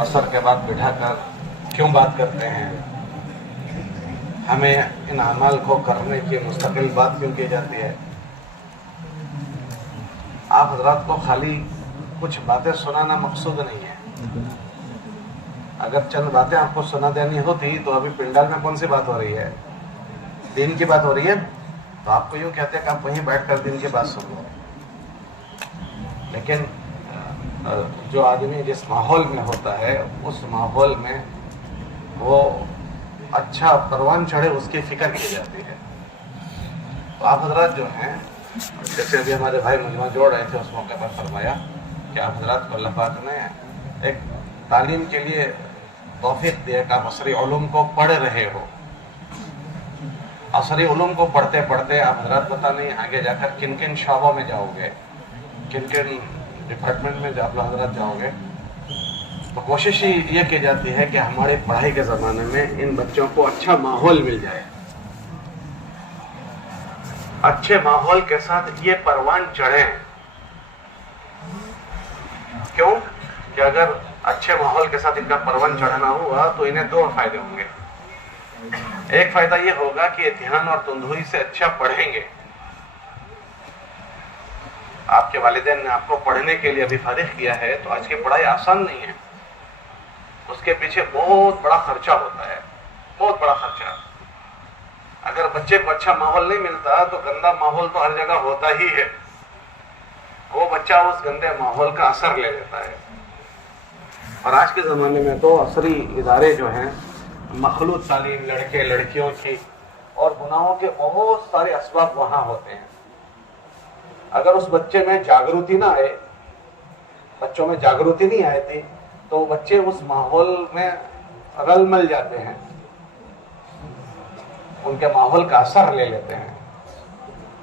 असर के बाद बिठा कर क्यों बात करते हैं, हमें इन अमाल को करने की मुस्तकिल बात क्यों की जाती है। आप हजरात को खाली कुछ बातें सुनाना मकसूद नहीं है। अगर चंद बातें आपको सुना देनी होती तो अभी पिंडाल में कौन सी बात हो रही है, दीन की बात हो रही है, तो आपको यूँ कहते हैं कि आप वहीं बैठकर दीन की बात सुन लो। लेकिन जो आदमी जिस माहौल में होता है उस माहौल में वो अच्छा परवान चढ़े उसकी फिक्र की जाती है। तो आप हजरात जो हैं, जैसे अभी हमारे भाई मुजमा जोड़ रहे थे, उस मौके पर फरमाया कि आप हजरात को अल्लाह पाक ने एक तालीम के लिए तौफीक दिया कि आप असरी उलूम को पढ़ रहे हो। असरी उलूम को पढ़ते पढ़ते आप हजरात पता नहीं आगे जाकर किन किन शोबों में जाओगे, किन किन डिपार्टमेंट में आप हजरात जाओगे। तो कोशिश ही ये की जाती है कि हमारी पढ़ाई के ज़माने में इन बच्चों को अच्छा माहौल मिल जाए, अच्छे माहौल के साथ ये परवान चढ़े। क्यों कि अगर अच्छे माहौल के साथ इनका परवान चढ़ना हुआ तो इन्हें दो फायदे होंगे। एक फायदा ये होगा कि ध्यान और तुंदुई से अच्छा पढ़ेंगे। आपके वालिदैन ने आपको पढ़ने के लिए अभी फारिग किया है, तो आज की पढ़ाई आसान नहीं है, उसके पीछे बहुत बड़ा खर्चा होता है, बहुत बड़ा खर्चा। अगर बच्चे को अच्छा माहौल नहीं मिलता तो गंदा माहौल तो हर जगह होता ही है, वो बच्चा उस गंदे माहौल का असर ले लेता है। और आज के ज़माने में तो असरी इदारे जो हैं, मखलूत तालीम, लड़के लड़कियों की और गुनाहों के बहुत सारे असबाब वहाँ होते हैं। अगर उस बच्चे में जागृति ना आए, बच्चों में जागृति नहीं आए थी, तो बच्चे उस माहौल में रल मल जाते हैं, उनके माहौल का असर ले लेते हैं।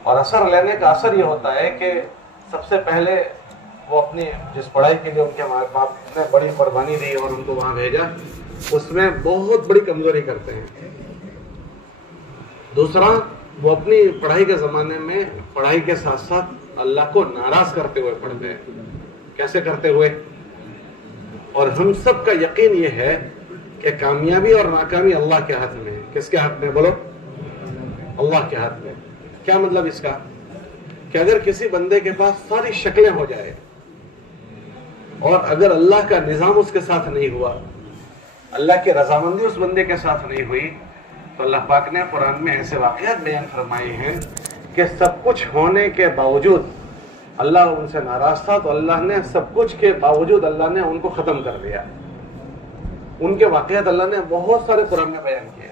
और असर लेने का असर ये होता है कि सबसे पहले वो अपनी जिस पढ़ाई के लिए उनके माँ बाप ने बड़ी कुर्बानी दी और उनको वहाँ भेजा, उसमें बहुत बड़ी कमजोरी करते हैं। दूसरा, वो अपनी पढ़ाई के ज़माने में पढ़ाई के साथ साथ अल्लाह को नाराज़ करते हुए पढ़ते हैं। कैसे करते हुए? और हम सब का यकीन ये है कि कामयाबी और नाकामी अल्लाह के हाथ में है। किसके हाथ में? बोलो, अल्लाह के हाथ में। क्या मतलब इसका? कि अगर किसी बंदे के पास सारी शक्लें हो जाए और अगर अल्लाह का निज़ाम उसके साथ नहीं हुआ, अल्लाह की रजामंदी उस बंदे के साथ नहीं हुई, तो अल्लाह पाक ने कुरान में ऐसे वाक़यात बयान फरमाए हैं कि सब कुछ होने के बावजूद अल्लाह उनसे नाराज था, तो अल्लाह ने सब कुछ के बावजूद अल्लाह ने उनको ख़त्म कर दिया। उनके वाक़यात अल्लाह ने बहुत सारे कुरान में बयान किए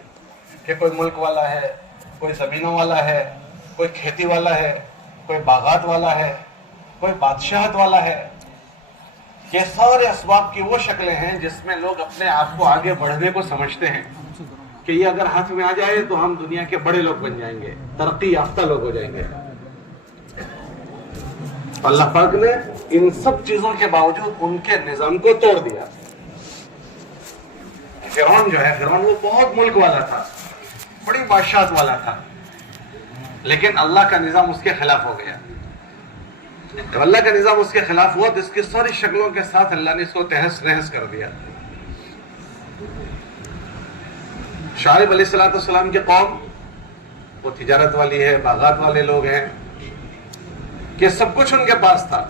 कि कोई मुल्क वाला है, कोई ज़मीनों वाला है, कोई खेती वाला है, कोई बागात वाला है, कोई बादशाहत वाला है। ये सारे असबाब की वो शक्लें हैं जिसमें लोग अपने आप को आगे बढ़ने को समझते हैं कि ये अगर हाथ में आ जाए तो हम दुनिया के बड़े लोग बन जाएंगे, तरक्की याफ्ता लोग हो जाएंगे। अल्लाह पाक ने इन सब चीजों के बावजूद उनके निजाम को तोड़ दिया। फिरौन जो है, फिरौन वो बहुत मुल्क वाला था, बड़ी बादशाहत वाला था, लेकिन अल्लाह का निजाम उसके खिलाफ हो गया। जब अल्लाह का निजाम उसके खिलाफ हुआ तो इसकी सारी शक्लों के साथ अल्लाह ने इसको तहस नहस कर दिया। शुआइब अलैहिस्सलाम की कौम वो तिजारत वाली है, बागात वाले लोग हैं कि सब कुछ उनके पास था।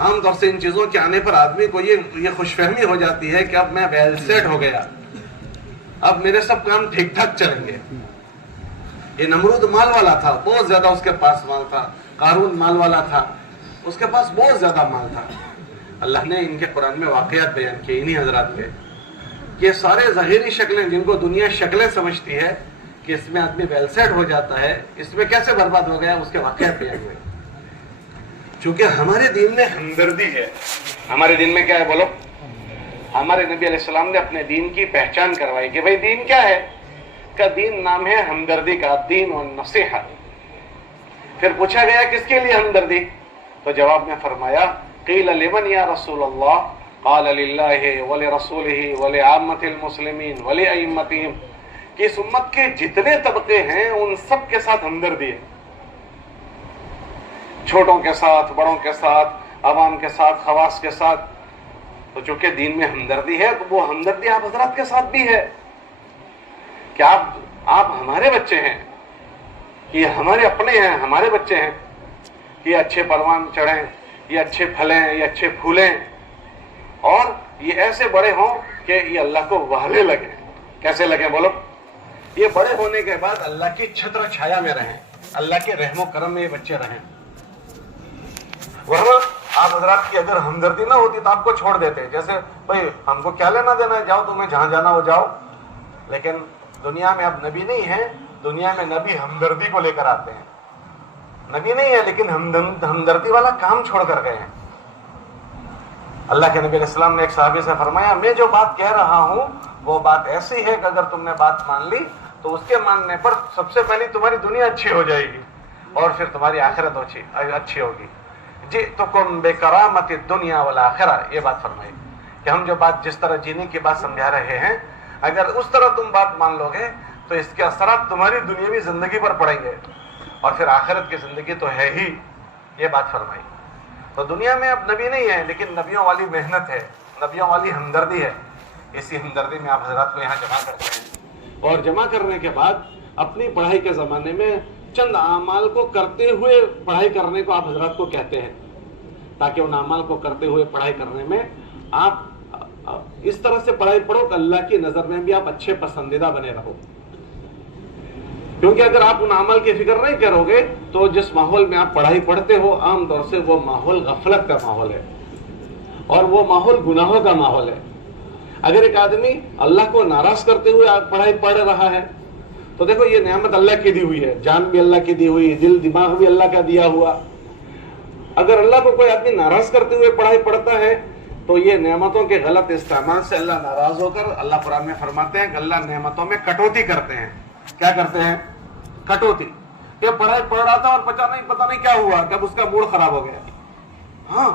आमतौर से इन चीजों के आने पर आदमी को ये खुशफहमी हो जाती है कि अब मैं वेल सेट हो गया, अब मेरे सब काम ठीक ठाक चलेंगे। ये नमरूद माल वाला था, बहुत ज्यादा उसके पास माल था। कारून माल वाला था, उसके पास बहुत ज्यादा माल था। अल्लाह ने इनके कुरान में वाक़यात बयान किए इन्हीं हजरात के। ये सारे ज़ाहिरी शक्लें जिनको दुनिया शक्लें समझती है कि इसमें आदमी वेल सेट हो जाता है, इसमें कैसे बर्बाद हो गया, उसके वाक़यात बयान हुए। चूंकि हमारे दीन में हमदर्दी है। हमारे दीन में क्या है? बोलो। हमारे नबी अलैहिस्सलाम ने अपने दीन की पहचान करवाई कि भाई दीन क्या है? का दीन नाम है हमदर्दी का, दीन और नसीहत। फिर पूछा गया किसके लिए हमदर्दी? तो जवाब में फरमाया क़ील लिमन या रसूलल्लाह, क़ाल लिल्लाहि व लिरसूलिहि व लिआम्मतिल मुस्लिमीन व लिअइम्मतिहिम, कि इस उम्मत के जितने तबके हैं उन सब के साथ हमदर्दी है। छोटों के साथ, बड़ों के साथ, अवाम के साथ, खवास के साथ, تو چونکہ دین میں ہمدردی ہے تو وہ ہمدردی آپ حضرات کے ساتھ بھی ہے کہ آپ ہمارے بچے ہیں، یہ ہمارے اپنے ہیں، ہمارے بچے ہیں، یہ اچھے پروان چڑھیں، یہ اچھے پھلیں، یہ اچھے پھولیں، اور یہ ایسے بڑے ہوں کہ یہ اللہ کو وہلے لگیں۔ کیسے لگیں بولو؟ یہ بڑے ہونے کے بعد اللہ کی چھتر چھایا میں رہیں، اللہ کے رحم و کرم میں یہ بچے رہیں۔ ورنہ آپ حضرات کی اگر ہمدردی نہ ہوتی تو آپ کو چھوڑ دیتے، جیسے بھائی ہم کو کیا لینا دینا ہے، جاؤ تمہیں جہاں جانا ہو جاؤ۔ لیکن دنیا میں اب نبی نہیں ہے، دنیا میں نبی ہمدردی کو لے کر آتے ہیں۔ نبی نہیں ہے لیکن ہمدردی والا کام چھوڑ کر گئے ہیں۔ اللہ کے نبی علیہ السلام نے ایک صحابی سے فرمایا، میں جو بات کہہ رہا ہوں وہ بات ایسی ہے کہ اگر تم نے بات مان لی تو اس کے ماننے پر سب سے پہلی تمہاری دنیا اچھی ہو جائے گی اور پھر تمہاری آخرت اچھی ہوگی۔ جئتکم بکرامت الدنیا والآخرہ، یہ بات فرمائی کہ ہم جو بات جس طرح جینے کی بات سمجھا رہے ہیں، اگر اس طرح تم بات مان لو گے تو اس کے اثرات تمہاری دنیاوی زندگی پر پڑیں گے اور پھر آخرت کی زندگی تو ہے ہی، یہ بات فرمائی۔ تو دنیا میں اب نبی نہیں ہے لیکن نبیوں والی محنت ہے، نبیوں والی ہمدردی ہے۔ اسی ہمدردی میں آپ حضرات کو یہاں جمع کرتے ہیں، اور جمع کرنے کے بعد اپنی پڑھائی کے زمانے میں چند اعمال کو کرتے ہوئے پڑھائی کرنے کو آپ حضرات کو کہتے ہیں، تاکہ ان اعمال کو کرتے ہوئے پڑھائی کرنے میں آپ اس طرح سے پڑھائی پڑھو کہ اللہ کی نظر میں بھی آپ اچھے پسندیدہ بنے رہو۔ کیونکہ اگر آپ ان اعمال کی فکر نہیں کرو گے تو جس ماحول میں آپ پڑھائی پڑھتے ہو عام طور سے وہ ماحول غفلت کا ماحول ہے اور وہ ماحول گناہوں کا ماحول ہے۔ اگر ایک آدمی اللہ کو ناراض کرتے ہوئے پڑھائی پڑھ رہا ہے تو دیکھو یہ نعمت اللہ کی دی ہوئی ہے، جان بھی اللہ کی دی ہوئی، دل دماغ بھی اللہ کا دیا ہوا۔ اگر اللہ کو کوئی آدمی ناراض کرتے ہوئے پڑھائی پڑھتا ہے تو یہ نعمتوں کے غلط استعمال سے اللہ ناراض ہو کر، اللہ قرآن میں فرماتے ہیں کہ اللہ نعمتوں میں کٹوتی کرتے ہیں۔ کیا کرتے ہیں؟ کٹوتی۔ یہ پڑھائی پڑھ رہا تھا اور پتہ نہیں کیا ہوا کہ اب اس کا موڈ خراب ہو گیا۔ ہاں،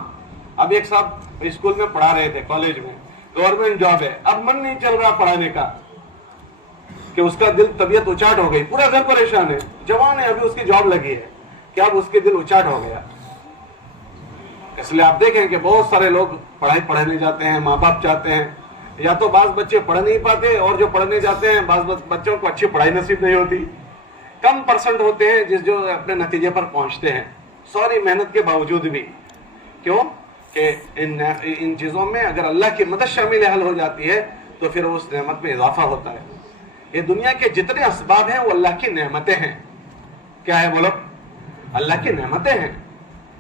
اب ایک صاحب اسکول میں پڑھا رہے تھے، کالج میں، گورنمنٹ جاب ہے، اب من نہیں چل رہا پڑھانے کا کہ اس کا دل طبیعت اچاٹ ہو گئی، پورا گھر پریشان ہے، جوان ہے، ابھی اس کی جاب لگی ہے کہ اب اس کے دل اچاٹ ہو گیا۔ اس لیے آپ دیکھیں کہ بہت سارے لوگ پڑھائی پڑھنے جاتے ہیں، ماں باپ چاہتے ہیں، یا تو بعض بچے پڑھ نہیں پاتے اور جو پڑھنے جاتے ہیں بعض بچوں کو اچھی پڑھائی نصیب نہیں ہوتی، کم پرسنٹ ہوتے ہیں جو اپنے نتیجے پر پہنچتے ہیں ساری محنت کے باوجود بھی۔ کیوں کہ ان چیزوں میں اگر اللہ کی مدد شامل حل ہو جاتی ہے تو پھر اس نعمت میں اضافہ ہوتا ہے۔ یہ دنیا کے جتنے اسباب ہیں وہ اللہ کی نعمتیں ہیں۔ کیا ہے بولو؟ اللہ کی نعمتیں ہیں۔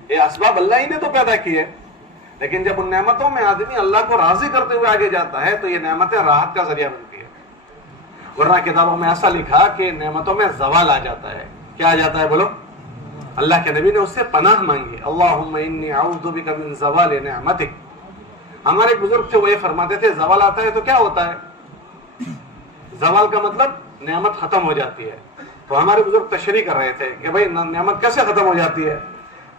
یہ اسباب اللہ ہی نے تو پیدا کیے، لیکن جب ان نعمتوں میں آدمی اللہ کو راضی کرتے ہوئے آگے جاتا ہے تو یہ نعمتیں راحت کا ذریعہ بنتی ہے۔ ورنہ کتابوں میں ایسا لکھا کہ نعمتوں میں زوال آ جاتا ہے۔ کیا آ جاتا ہے بولو؟ اللہ کے نبی نے اس سے پناہ مانگی، اللہم انی اعوذ بک من زوال نعمتک۔ ہمارے بزرگ تھے وہ یہ فرماتے تھے زوال آتا ہے تو کیا ہوتا ہے؟ زوال کا مطلب نعمت ختم ہو جاتی ہے۔ تو ہمارے بزرگ تشریح کر رہے تھے کہ بھئی نعمت کیسے ختم ہو جاتی ہے؟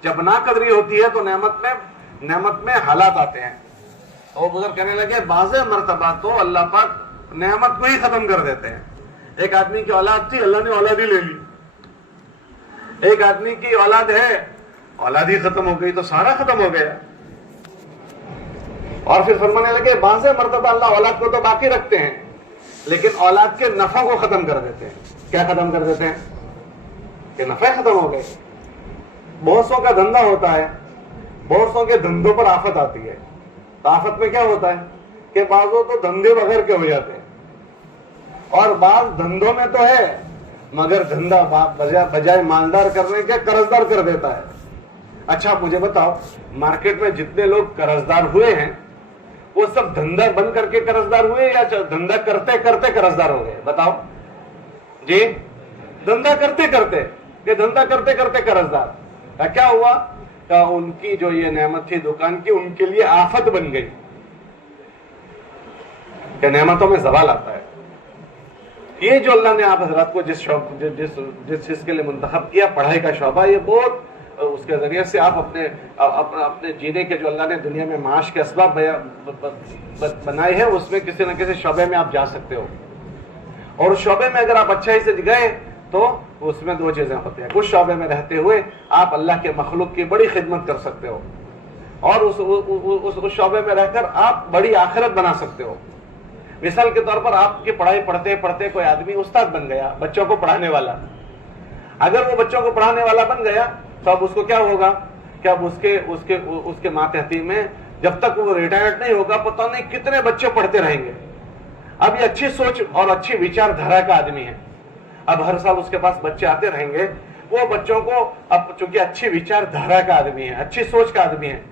جب ناقدری ہوتی ہے تو نعمت میں حالات آتے ہیں۔ وہ بزرگ کہنے لگے بعض مرتبہ تو اللہ پاک نعمت کو ہی ختم کر دیتے ہیں۔ ایک آدمی کی اولاد تھی، اللہ نے اولاد ہی لے لی۔ ایک آدمی کی اولاد ہے، اولاد ہی ختم ہو گئی تو سارا ختم ہو گیا۔ اور پھر فرمانے لگے بعض مرتبہ اللہ اولاد کو تو باقی رکھتے ہیں لیکن اولاد کے نفع کو ختم کر دیتے ہیں۔ کیا ختم کر دیتے ہیں؟ کہ نفع ختم ہو گئے۔ بہت سو کا دھندا ہوتا ہے، بہت سو کے دھندوں پر آفت آتی ہے۔ تو آفت میں کیا ہوتا ہے کہ بعضوں تو دھندے بغیر کے ہو جاتے ہیں اور بعض دھندوں میں تو ہے مگر دھندا بجائے مالدار کرنے کے قرضدار کر دیتا ہے۔ اچھا مجھے بتاؤ، مارکیٹ میں جتنے لوگ قرضدار ہوئے ہیں وہ سب دھندا بند کر کے قرضدار ہوئے یا دھندا کرتے کرتے قرضدار ہو گئے؟ بتاؤ جی، دھندا کرتے کرتے قرضدار۔ کیا ہوا کہ ان کی جو یہ نعمت تھی دکان کی ان کے لیے آفت بن گئی کہ نعمتوں میں زوال آتا ہے۔ یہ جو اللہ نے آپ حضرات کو جس چیز کے لیے منتخب کیا، پڑھائی کا شعبہ، یہ بہت اس کے ذریعے سے آپ اپنے جینے کے جو اللہ نے دنیا میں معاش کے اسباب بنائے ہیں اس میں کسی نہ کسی شعبے میں آپ جا سکتے ہو۔ اور اس شعبے میں اگر آپ اچھائی سے گئے تو اس میں دو چیزیں ہوتی ہیں۔ کچھ شعبے میں رہتے ہوئے آپ اللہ کے مخلوق کی بڑی خدمت کر سکتے ہو، اور उस शोबे में रहकर आप बड़ी आखिरत बना सकते हो। मिसाल के तौर पर आपकी पढ़ाई पढ़ते पढ़ते कोई आदमी उस्ताद बन गया, बच्चों को पढ़ाने वाला। अगर वो बच्चों को पढ़ाने वाला बन गया तो अब उसको क्या होगा कि अब उसके मातहती में जब तक वो रिटायर्ड नहीं होगा पता नहीं कितने बच्चे पढ़ते रहेंगे। अब ये अच्छी सोच और अच्छी विचारधारा का आदमी है। अब हर साल उसके पास बच्चे आते रहेंगे। वो बच्चों को अब चूंकि अच्छी विचारधारा का आदमी है, अच्छी सोच का आदमी है,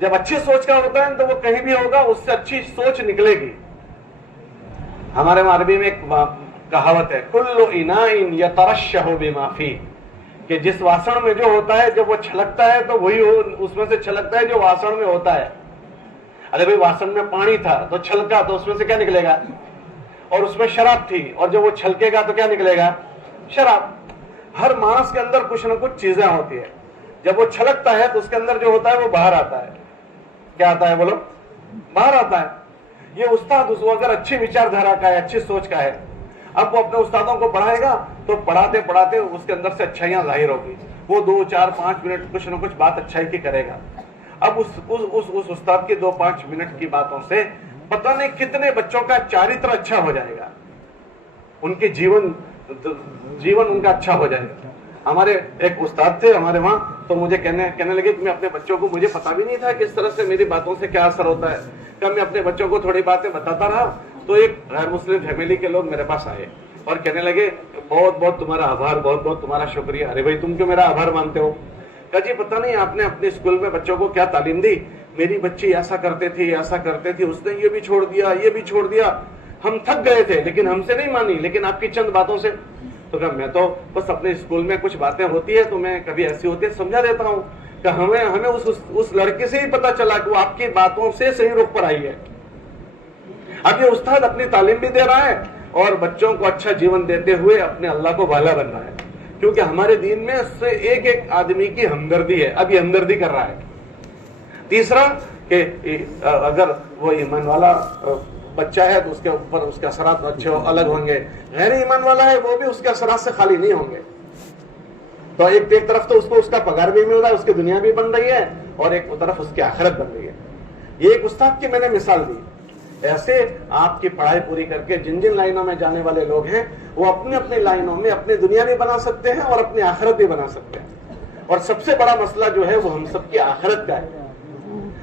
जब अच्छी सोच का होता है तो वो कहीं भी होगा उससे अच्छी सोच निकलेगी। हमारे अरबी में एक कहावत है, कुल्लु इनाइन यतरश्शहु बिमा फी, कि जिस वासण में जो होता है जब वो छलकता है तो वही उसमें से छलकता है जो वासण में होता है। अरे भाई वासण में पानी था तो छलका तो उसमें से क्या निकलेगा, और उसमें शराब थी और जब वो छलकेगा तो क्या निकलेगा, शराब। हर मांस के अंदर कुछ न कुछ चीजें होती है, जब वो छलकता है तो उसके अंदर जो होता है वो बाहर आता है। क्या आता है बोलो, बाहर आता है। ये उस्ताद उसको अगर अच्छी विचारधारा का है, अच्छी सोच का है, अब वो अपने उस्तादों को पढ़ाएगा तो पढ़ाते पढ़ाते उसके अंदर से अच्छाइयां जाहिर होगी। वो 2, 4, 5 मिनट कुछ न कुछ बात अच्छाई की करेगा। अब उस उस्ताद की 2-5 मिनट की बातों से पता नहीं कितने बच्चों का चारित्र अच्छा हो जाएगा, उनके जीवन उनका अच्छा हो जाएगा। हमारे एक उस्ताद थे हमारे वहाँ, तो मुझे कहने लगे कि मैं अपने बच्चों को, मुझे पता भी नहीं था किस तरह से मेरी बातों से क्या असर होता है। कब मैं अपने बच्चों को थोड़ी बातें बताता रहा तो एक गैर मुस्लिम फैमिली के लोग मेरे पास आए और कहने लगे बहुत बहुत तुम्हारा आभार, बहुत बहुत तुम्हारा शुक्रिया। अरे भाई तुम क्यों मेरा आभार मानते हो? कहा जी पता नहीं आपने अपने स्कूल में बच्चों को क्या तालीम दी, मेरी बच्ची ऐसा करते थे, उसने ये भी छोड़ दिया, हम थक गए थे लेकिन हमसे नहीं मानी, लेकिन आपकी चंद बातों से। तो कहा मैं तो बस अपने स्कूल में कुछ बातें होती है तो मैं कभी ऐसी होती है समझा देता हूँ। कि हमें उस लड़के से ही पता चला कि वो आपकी बातों से सही रुख पर आई है। अब ये उस्ताद अपनी तालीम भी दे रहा है और बच्चों को अच्छा जीवन देते हुए अपने अल्लाह को वाला बन रहा है, क्योंकि हमारे दीन में उससे एक आदमी की हमदर्दी है। अब ये हमदर्दी कर रहा है। तीसरा कि अगर वो ईमान वाला बच्चा है तो उसके ऊपर उसके असरात अच्छे अलग होंगे, गैर ईमान वाला है वो भी उसके असरात से खाली नहीं होंगे। तो एक तरफ तो उसको उसका पगार भी मिल रहा है, उसकी दुनिया भी बन रही है, और एक तरफ उसकी आखिरत बन रही है। ये एक उस्ताद की मैंने मिसाल दी। ऐसे आपकी पढ़ाई पूरी करके जिन जिन लाइनों में जाने वाले लोग हैं वो अपनी अपनी लाइनों में अपनी दुनिया भी बना सकते हैं और अपनी आखिरत भी बना सकते हैं। और सबसे बड़ा मसला जो है वो हम सबकी आखिरत का है।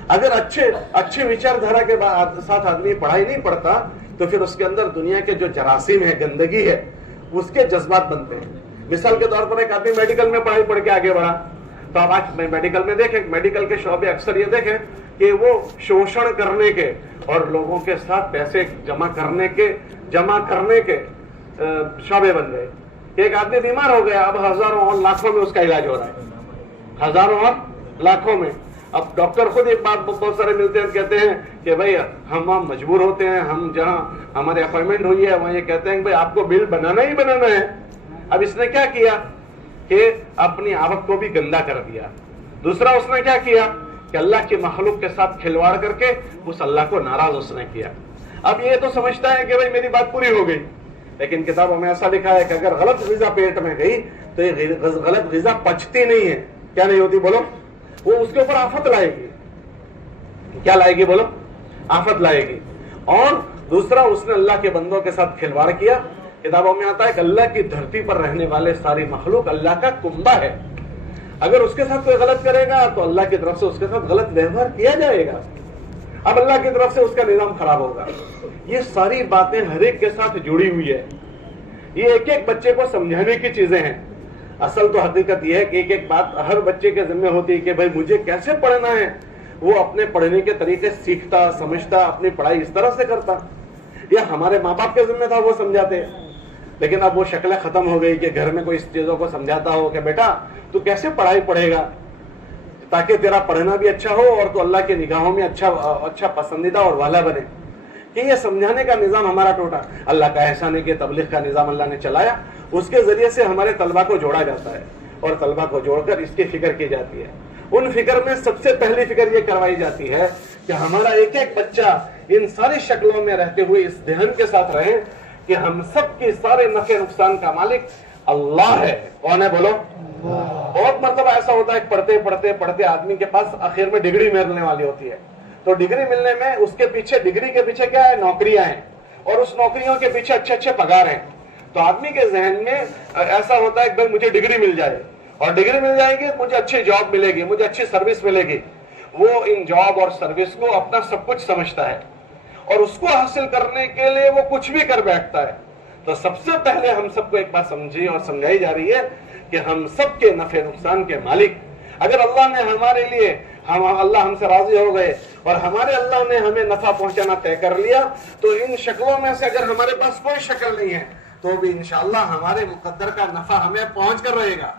अगर अच्छे विचारधारा के साथ आदमी पढ़ाई नहीं पढ़ता तो फिर उसके अंदर दुनिया के जो जरासीम है, गंदगी है, उसके जज्बात बनते हैं। मिसाल के तौर पर एक आदमी मेडिकल में पढ़ाई पढ़ के आगे बढ़ा, तो अब आज मेडिकल में देखें, मेडिकल के शोबे अक्सर ये देखें कि वो शोषण करने के और लोगों के साथ पैसे जमा करने के शोबे बन गए। एक आदमी बीमार हो गया, अब हजारों और लाखों में उसका इलाज हो रहा है, हजारों और लाखों में। अब डॉक्टर खुद एक बात बहुत सारे मिलते हैं, कहते हैं कि भाई हम मजबूर होते हैं, हम जहाँ हमारे अपॉइंटमेंट हुई है वहाँ ये कहते हैं कि भाई आपको बिल बनाना ही बनाना है। अब इसने क्या किया कि अपनी आवक को भी गंदा कर दिया। दूसरा उसने क्या किया कि अल्लाह के मखलूक के साथ खिलवाड़ करके उस अल्लाह को नाराज उसने किया। अब ये तो समझता है कि भाई मेरी बात पूरी हो गई, लेकिन किताबों में ऐसा लिखा है कि अगर गलत ग़िज़ा पेट में गई तो ये गलत ग़िज़ा पचती नहीं है। क्या नहीं होती बोलो? वो उसके ऊपर आफत लाएगी। क्या लाएगी बोलो? आफत लाएगी। और दूसरा उसने अल्लाह के बंदों के साथ खिलवाड़ किया। किताबों में आता है कि अल्लाह की धरती पर रहने वाले सारी मखलूक अल्लाह का कुंबा है। अगर उसके साथ कोई गलत करेगा तो अल्लाह की तरफ से उसके साथ गलत व्यवहार किया जाएगा। अब अल्लाह की तरफ से उसका निजाम खराब होगा। ये सारी बातें हर एक के साथ जुड़ी हुई है। ये एक एक बच्चे को समझाने की चीजें हैं। असल तो हकीकत यह है कि एक एक बात हर बच्चे के जिम्मे होती है कि भाई मुझे कैसे पढ़ना है। वो अपने पढ़ने के तरीके सीखता, समझता, अपनी पढ़ाई इस तरह से करता। या हमारे माँ बाप के जिम्मे था वो समझाते, लेकिन अब वो शक्ल खत्म हो गई कि घर में कोई इस चीजों को समझाता हो कि बेटा तू कैसे पढ़ाई पढ़ेगा ताकि तेरा पढ़ना भी अच्छा हो और तू अल्लाह की निगाहों में अच्छा पसंदीदा और वाला बने। कि ये समझाने का निजाम हमारा टूटा। अल्लाह का एहसान है कि तबलीग का निजाम अल्लाह ने चलाया, उसके जरिए से हमारे तलबा को जोड़ा जाता है और तलबा को जोड़कर इसकी फिक्र की जाती है। उन फिक्र में सबसे पहली फिक्र ये करवाई जाती है कि हमारा एक एक बच्चा इन सारी शक्लों में रहते हुए इस ध्यान के साथ रहे कि हम सब के सारे नफे नुकसान का मालिक अल्लाह है। कौन है बोलो? बहुत مرتبہ ایسا ہوتا ہے پڑھتے پڑھتے پڑھتے آدمی کے پاس آخر میں ڈگری ملنے والی ہوتی ہے, تو ڈگری ملنے میں اس کے پیچھے, ڈگری کے پیچھے کیا ہے, نوکریاں ہیں, اور اس نوکریوں کے پیچھے اچھے اچھے پگار ہیں. تو آدمی کے ذہن میں ایسا ہوتا ہے کہ مجھے ڈگری مل جائے, اور ڈگری مل جائے گی مجھے اچھی جاب ملے گی, مجھے اچھی سروس ملے گی. وہ ان جاب اور سروس کو اپنا سب کچھ سمجھتا ہے, اور اس کو حاصل کرنے کے لیے وہ کچھ بھی کر بیٹھتا ہے. تو سب سے پہلے ہم سب کو ایک بات سمجھی اور سمجھائی جا رہی ہے کہ ہم سب کے نفع نقصان کے مالک, اگر اللہ نے ہمارے لیے, اللہ ہم سے راضی ہو گئے اور ہمارے اللہ نے ہمیں نفع پہنچانا طے کر لیا, تو ان شکلوں میں سے اگر ہمارے پاس کوئی شکل نہیں ہے تو بھی انشاءاللہ ہمارے مقدر کا نفع ہمیں پہنچ کر رہے گا.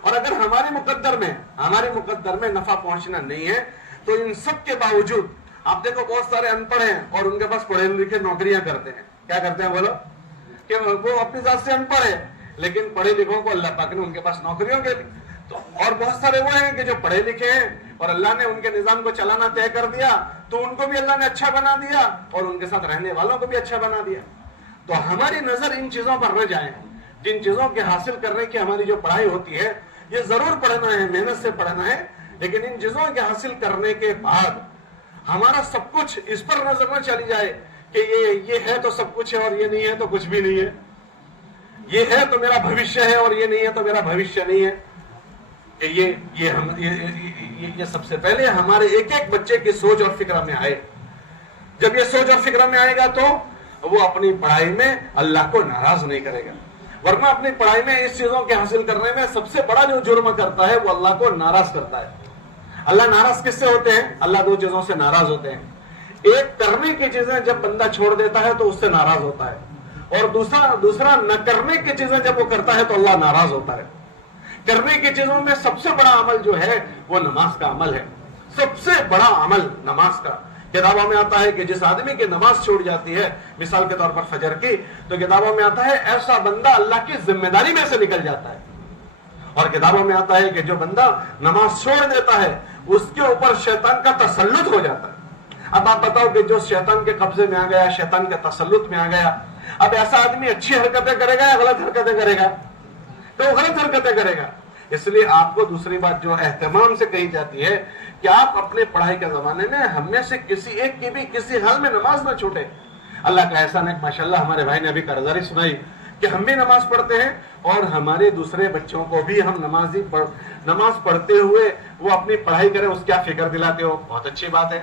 اور اگر ہمارے مقدر میں نفع پہنچنا نہیں ہے تو ان سب کے باوجود آپ دیکھو بہت سارے ان پڑھ ہیں اور ان کے پاس پڑھے لکھے نوکریاں کرتے ہیں. کیا کرتے ہیں بولو, کہ وہ اپنی ذات سے ان پڑھ ہے لیکن پڑھے لکھوں کو اللہ پاک نے ان کے پاس نوکریوں کے, تو اور بہت سارے وہ ہیں کہ جو پڑھے لکھے ہیں اور اللہ نے ان کے نظام کو چلانا طے کر دیا تو ان کو بھی اللہ نے اچھا بنا دیا اور ان کے ساتھ رہنے والوں کو بھی اچھا بنا دیا. تو ہماری نظر ان چیزوں پر نہ جائے, جن چیزوں کے حاصل کرنے کی ہماری جو پڑھائی ہوتی ہے یہ ضرور پڑھنا ہے, محنت سے پڑھنا ہے, لیکن ان چیزوں کے حاصل کرنے کے بعد ہمارا سب کچھ اس پر نظر نہ چلی جائے کہ یہ ہے تو سب کچھ ہے اور یہ نہیں ہے تو کچھ بھی نہیں ہے, یہ ہے تو میرا بھوشیہ ہے اور یہ نہیں ہے تو میرا بھوشیہ نہیں ہے. کہ یہ سب سے پہلے ہمارے ایک ایک بچے کی سوچ اور فکر میں آئے. جب یہ سوچ اور فکر میں آئے گا تو وہ اپنی پڑھائی میں اللہ کو ناراض نہیں کرے گا, ورنہ اپنی پڑھائی میں اس چیزوں کے حاصل کرنے میں سب سے بڑا جو جرم کرتا ہے وہ اللہ کو ناراض کرتا ہے. اللہ ناراض کس سے ہوتے ہیں؟ اللہ دو چیزوں سے ناراض ہوتے ہیں. ایک کرنے کی چیزیں جب بندہ چھوڑ دیتا ہے تو اس سے ناراض ہوتا ہے, اور دوسرا نہ کرنے کی چیزیں جب وہ کرتا ہے تو اللہ ناراض ہوتا ہے. کرنے کی چیزوں میں سب سے بڑا عمل جو ہے وہ نماز کا عمل ہے. سب سے بڑا عمل نماز کا. کتابوں میں آتا ہے کہ جس آدمی کی نماز چھوڑ جاتی ہے, مثال کے طور پر فجر کی, تو کتابوں میں آتا ہے ایسا بندہ اللہ کی ذمہ داری میں سے نکل جاتا ہے. اور کتابوں میں آتا ہے کہ جو بندہ نماز چھوڑ دیتا ہے اس کے اوپر شیطان کا تسلط ہو جاتا ہے. اب آپ بتاؤ کہ جو شیطان کے قبضے میں آ گیا, شیطان کے تسلط میں آ گیا, اب ایسا آدمی اچھی حرکتیں کرے گا یا غلط حرکتیں کرے گا؟ تو وہ غلط حرکتیں کرے گا. اس لیے آپ کو دوسری بات جو اہتمام سے کہی جاتی ہے کہ آپ اپنے پڑھائی کے زمانے میں ہم میں سے کسی ایک کی بھی کسی حال میں نماز نہ چھوٹے. اللہ کا احسان ہے ماشاءاللہ, ہمارے بھائی نے ابھی کارگزاری سنائی کہ ہم بھی نماز پڑھتے ہیں اور ہمارے دوسرے بچوں کو بھی ہم نماز پڑھتے ہوئے وہ اپنی پڑھائی کریں اس کی آپ فکر دلاتے ہو, بہت اچھی بات ہے.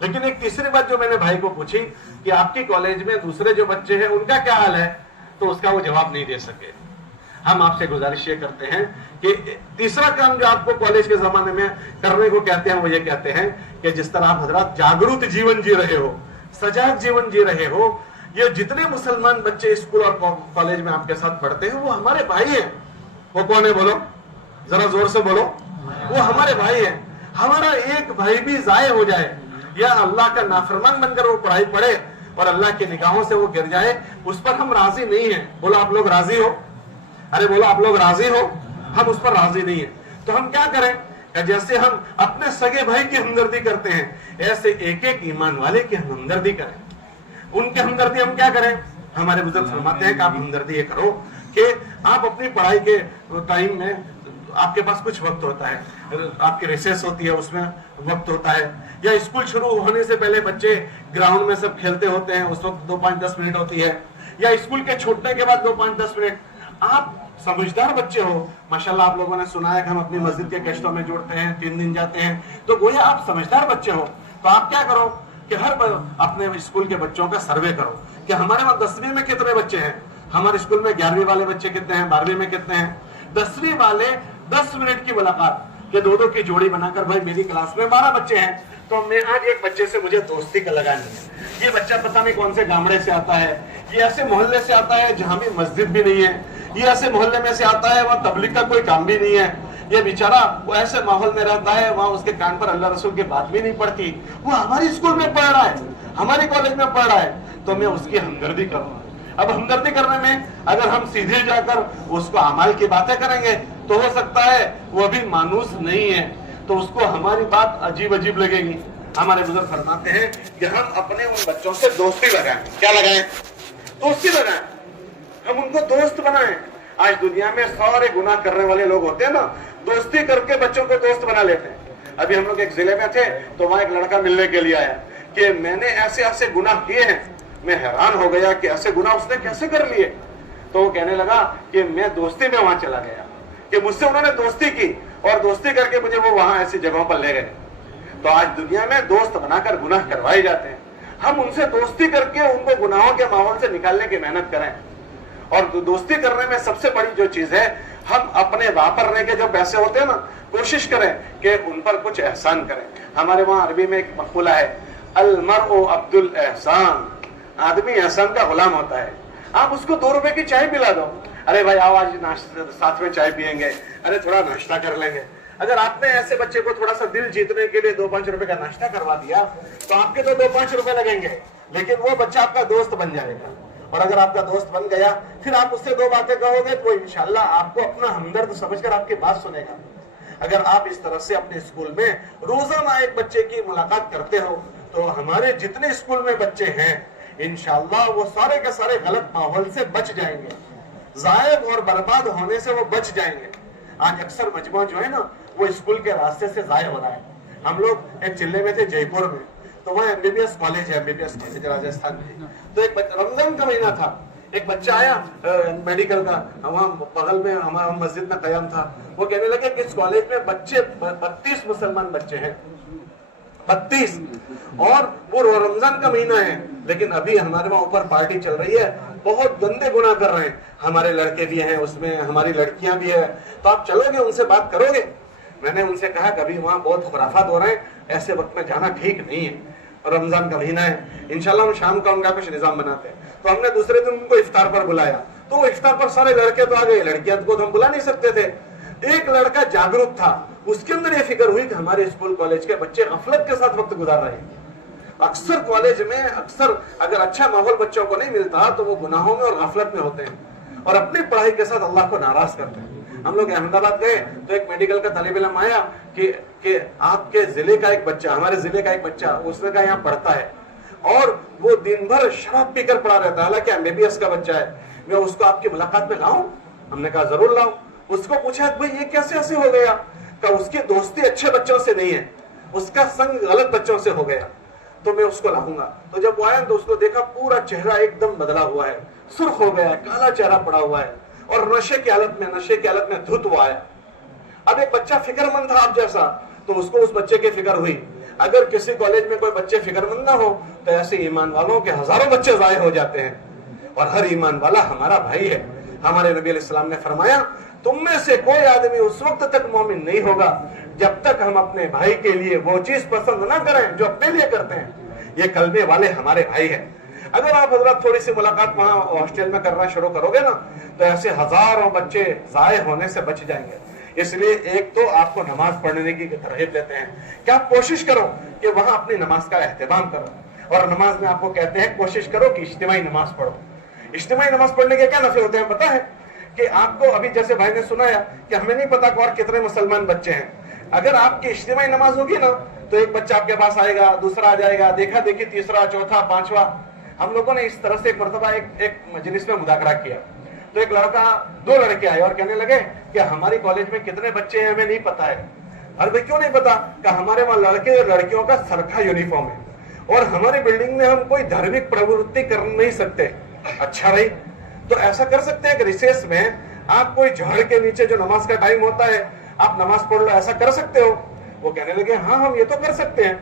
لیکن ایک تیسری بات جو میں نے بھائی کو پوچھی کہ آپ کی کالج میں دوسرے جو بچے ہیں ان کا کیا حال ہے, تو اس کا وہ جواب نہیں دے سکے. ہم آپ سے گزارش یہ کرتے ہیں کہ تیسرا کام جو آپ کو کالج کے زمانے میں کرنے کو کہتے ہیں وہ یہ کہتے ہیں کہ جس طرح آپ حضرات جاگروت جیون جی رہے ہو, سجاگ جیون جی رہے ہو, یہ جتنے مسلمان بچے اسکول اور کالج میں آپ کے ساتھ پڑھتے ہیں وہ ہمارے بھائی ہیں. وہ کون ہے بولو, ذرا زور سے بولو. وہ ہمارے بھائی ہیں. ہمارا ایک بھائی بھی ضائع ہو جائے یا اللہ کا نافرمان بن کر وہ پڑھائی پڑھے اور اللہ کی نگاہوں سے وہ گر جائے, اس پر ہم راضی نہیں ہیں. بولو آپ لوگ راضی ہو؟ ارے بولو آپ لوگ راضی ہو؟ ہم اس پر راضی نہیں ہیں. تو ہم کیا کریں کہ جیسے ہم اپنے سگے بھائی کی ہمدردی کرتے ہیں ایسے ایک ایک ایمان والے کی ہم ہمدردی کریں. ان کی ہمدردی ہم کیا کریں؟ ہمارے بزرگ فرماتے ہیں کہ آپ ہمدردی یہ کرو کہ آپ اپنی پڑھائی کے ٹائم میں آپ کے پاس کچھ وقت ہوتا ہے, آپ کی ریسیس ہوتی ہے اس میں وقت ہوتا ہے, یا اسکول شروع ہونے سے پہلے بچے گراؤنڈ میں سب کھیلتے ہوتے ہیں, اس وقت 2-5-10 منٹ ہوتی ہے, یا اسکول کے چھوٹنے کے بعد 2-5-10 منٹ. آپ سمجھدار بچے ہو ماشاءاللہ, آپ لوگوں نے سنا ہے کہ ہم اپنی مسجد کے کیشتوں میں جوڑتے ہیں, 3 دن جاتے ہیں, تو گویا آپ سمجھدار بچے ہو. تو آپ کیا کرو کہ ہر اپنے اسکول کے بچوں کا سروے کرو کہ ہمارے وہاں 10ویں میں کتنے بچے ہیں, ہمارے اسکول میں 11ویں والے بچے کتنے ہیں, 12ویں میں کتنے ہیں. 10ویں والے 10 منٹ کی ملاقات کہ 2-2 کی جوڑی بنا کر, بھائی میری کلاس میں 12 بچے ہیں تو میں آج ایک بچے سے مجھے دوستی کا لگانی ہے. یہ بچہ پتہ نہیں کون سے گامڑے سے آتا ہے, یہ ایسے محلے سے آتا ہے جہاں بھی مسجد بھی نہیں ہے, یہ ایسے محلے میں سے آتا ہے وہاں تبلیغ کا کوئی کام بھی نہیں ہے, یہ بیچارہ وہ ایسے ماحول میں رہتا ہے وہاں اس کے کان پر اللہ رسول کی بات بھی نہیں پڑتی, وہ ہماری اسکول میں پڑھ رہا ہے, ہماری کالج میں پڑھ رہا ہے, تو میں اس کی ہمدردی کروں. اب ہمدردی کرنے میں اگر ہم سیدھے جا کر اس کو اعمال کی باتیں کریں گے تو ہو سکتا ہے وہ ابھی مانوس نہیں ہے, تو اس کو ہماری بات عجیب عجیب لگے گی. ہمارے بزرگ فرماتے ہیں کہ ہم اپنے ان بچوں سے دوستی لگائیں. کیا لگائیں؟ دوستی لگائیں. ہم ان کو دوست بنائیں. آج دنیا میں سارے گناہ کرنے والے لوگ ہوتے ہیں نا, दोस्ती करके बच्चों को दोस्त बना लेते हैं। अभी हम लोग एक जिले में थे तो वहां एक लड़का मिलने के लिए आया कि मैंने ऐसे ऐसे गुनाह किए हैं। मैं हैरान हो गया कि ऐसे गुनाह उसने कैसे कर लिए। तो वो कहने लगा कि मैं दोस्ती में वहां चला गया, कि मुझसे उन्होंने दोस्ती की और दोस्ती करके मुझे वो वहां ऐसी जगहों पर ले गए। तो आज दुनिया में दोस्त बनाकर गुनाह करवाए जाते हैं। हम उनसे दोस्ती करके उनको गुनाहों के माहौल से निकालने की मेहनत करें। और दोस्ती करने में सबसे बड़ी जो चीज है, हम अपने वापरने के जो पैसे होते हैं ना, कोशिश करें कि उन पर कुछ एहसान करें। हमारे वहां अरबी में एक मक़ूला है, अल मरउ अब्दुल एहसान, आदमी एहसान का गुलाम होता है। आप उसको 2 रुपए की चाय पिला दो, अरे भाई आओ आज साथ में चाय पियेंगे, अरे थोड़ा नाश्ता कर लेंगे। अगर आपने ऐसे बच्चे को थोड़ा सा दिल जीतने के लिए 2-5 रुपए का नाश्ता करवा दिया तो आपके तो 2-5 रुपए लगेंगे, लेकिन वो बच्चा आपका दोस्त बन जाएगा। और अगर आपका दोस्त बन गया, फिर आप उससे 2 बातें कहोगे तो इंशाल्लाह आपको अपना हमदर्द समझकर आपकी बात सुनेगा। अगर आप इस तरह से अपने स्कूल में रोजाना एक बच्चे की मुलाकात करते हो तो हमारे जितने स्कूल में बच्चे हैं इंशाल्लाह वो सारे के सारे गलत माहौल से बच जाएंगे, जायब और बर्बाद होने से वो बच जाएंगे। आज अक्सर मजमा जो है ना वो स्कूल के रास्ते से जाया हो रहा है। हम लोग एक जिले में थे जयपुर में, तो वहाँ MBBS कॉलेज है, MBBS कॉलेज राजस्थान में। तो एक रमजान का महीना था, एक बच्चा आया मेडिकल का, वहाँ बगल में हमारा मस्जिद में कयाम था। वो कहने लगे कि इस कॉलेज में बच्चे 32 मुसलमान बच्चे हैं, 32, और वो रमजान का महीना है, लेकिन अभी हमारे वहाँ ऊपर पार्टी चल रही है, बहुत गंदे गुनाह कर रहे हैं, हमारे लड़के भी हैं उसमें, हमारी लड़कियां भी है, तो आप चलोगे उनसे बात करोगे? मैंने उनसे कहा कभी वहाँ बहुत खुराफात हो रहे हैं, ऐसे वक्त में जाना ठीक नहीं है, रमजान का महीना है, इंशाल्लाह हम शाम का उनका कुछ निजाम बनाते हैं। तो हमने दूसरे दिन उनको इफ्तार पर बुलाया, तो वो इफ्तार पर सारे लड़के तो आ गए, लड़कियां को तो हम बुला नहीं सकते थे। एक लड़का जागरूक था, उसके अंदर ये फिक्र हुई कि हमारे स्कूल कॉलेज के बच्चे गफलत के साथ वक्त गुजार रहे हैं। अक्सर कॉलेज में अगर अच्छा माहौल बच्चों को नहीं मिलता तो वो गुनाहों में और गफलत में होते हैं और अपनी पढ़ाई के साथ अल्लाह को नाराज करते हैं। हम लोग अहमदाबाद गए तो एक मेडिकल का तालिब इल्म आया कि आपके जिले का एक बच्चा, हमारे जिले का एक बच्चा, उसने कहा यहाँ पढ़ता है और वो दिन भर शराब पीकर पड़ा रहता है, हालांकि MBBS का बच्चा है, मैं उसको आपकी मुलाकात में लाऊं? हमने कहा जरूर लाऊं। उसको पूछा भाई ये कैसे ऐसे हो गया? कहा उसकी दोस्ती अच्छे बच्चों से नहीं है, उसका संग गलत बच्चों से हो गया, तो मैं उसको लाऊंगा। तो जब वो आया तो उसको देखा पूरा चेहरा एकदम बदला हुआ है, सुर्ख हो गया है, काला चेहरा पड़ा हुआ है और नशे की हालत में धुत हुआ है। अब एक बच्चा फिक्रमंद था आप जैसा, तो उसको उस बच्चे की फिक्र हुई। अगर किसी कॉलेज में कोई बच्चे फिक्रमंद ना हो तो ऐसे ईमान वालों के हजारों बच्चे जाये हो जाते हैं, और हर ईमान वाला हमारा भाई है। हमारे नबी अलैहि सलाम ने फरमाया तुम में से कोई आदमी उस वक्त तक मोमिन नहीं होगा जब तक हम अपने भाई के लिए वो चीज पसंद ना करें जो अपने लिए करते हैं। ये कलमे वाले हमारे भाई हैं। अगर आप हजरत थोड़ी सी मुलाकात वहाँ हॉस्टल में करना शुरू करोगे ना तो ऐसे हजारों बच्चे जाये होने से बच जाएंगे। इसलिए एक तो आपको नमाज पढ़ने की तरहीब देते हैं कि आप कोशिश करो कि वहां अपनी नमाज का एहतमाम करो, और नमाज में आपको कहते हैं कोशिश करो कि इज्तिमाई नमाज पढ़ो। इज्तिमाई नमाज पढ़ने के क्या नफे होते हैं पता है? कि आपको अभी जैसे भाई ने सुनाया कि हमें नहीं पता और कितने मुसलमान बच्चे हैं, अगर आपकी इज्तिमाई नमाज होगी ना तो एक बच्चा आपके पास आएगा, दूसरा आ जाएगा, देखा देखी तीसरा, चौथा, पांचवा। हम लोगों ने इस तरह से एक मरतबा एक मजलिस में मुदाकरा किया, तो एक लड़का, 2 लड़के आए और कहने लगे कि हमारी कॉलेज में कितने बच्चे हैं हमें नहीं पता है। अरे भाई क्यों नहीं पता? कि हमारे वहां लड़के और लड़कियों का सरखा यूनिफॉर्म है और हमारी बिल्डिंग में हम कोई धार्मिक प्रवृत्ति कर नहीं सकते। अच्छा भाई, तो ऐसा कर सकते हैं कि रिसेस में आप कोई झाड़ के नीचे जो नमाज का टाइम होता है आप नमाज पढ़ लो, ऐसा कर सकते हो? वो कहने लगे हाँ हम ये तो कर सकते हैं।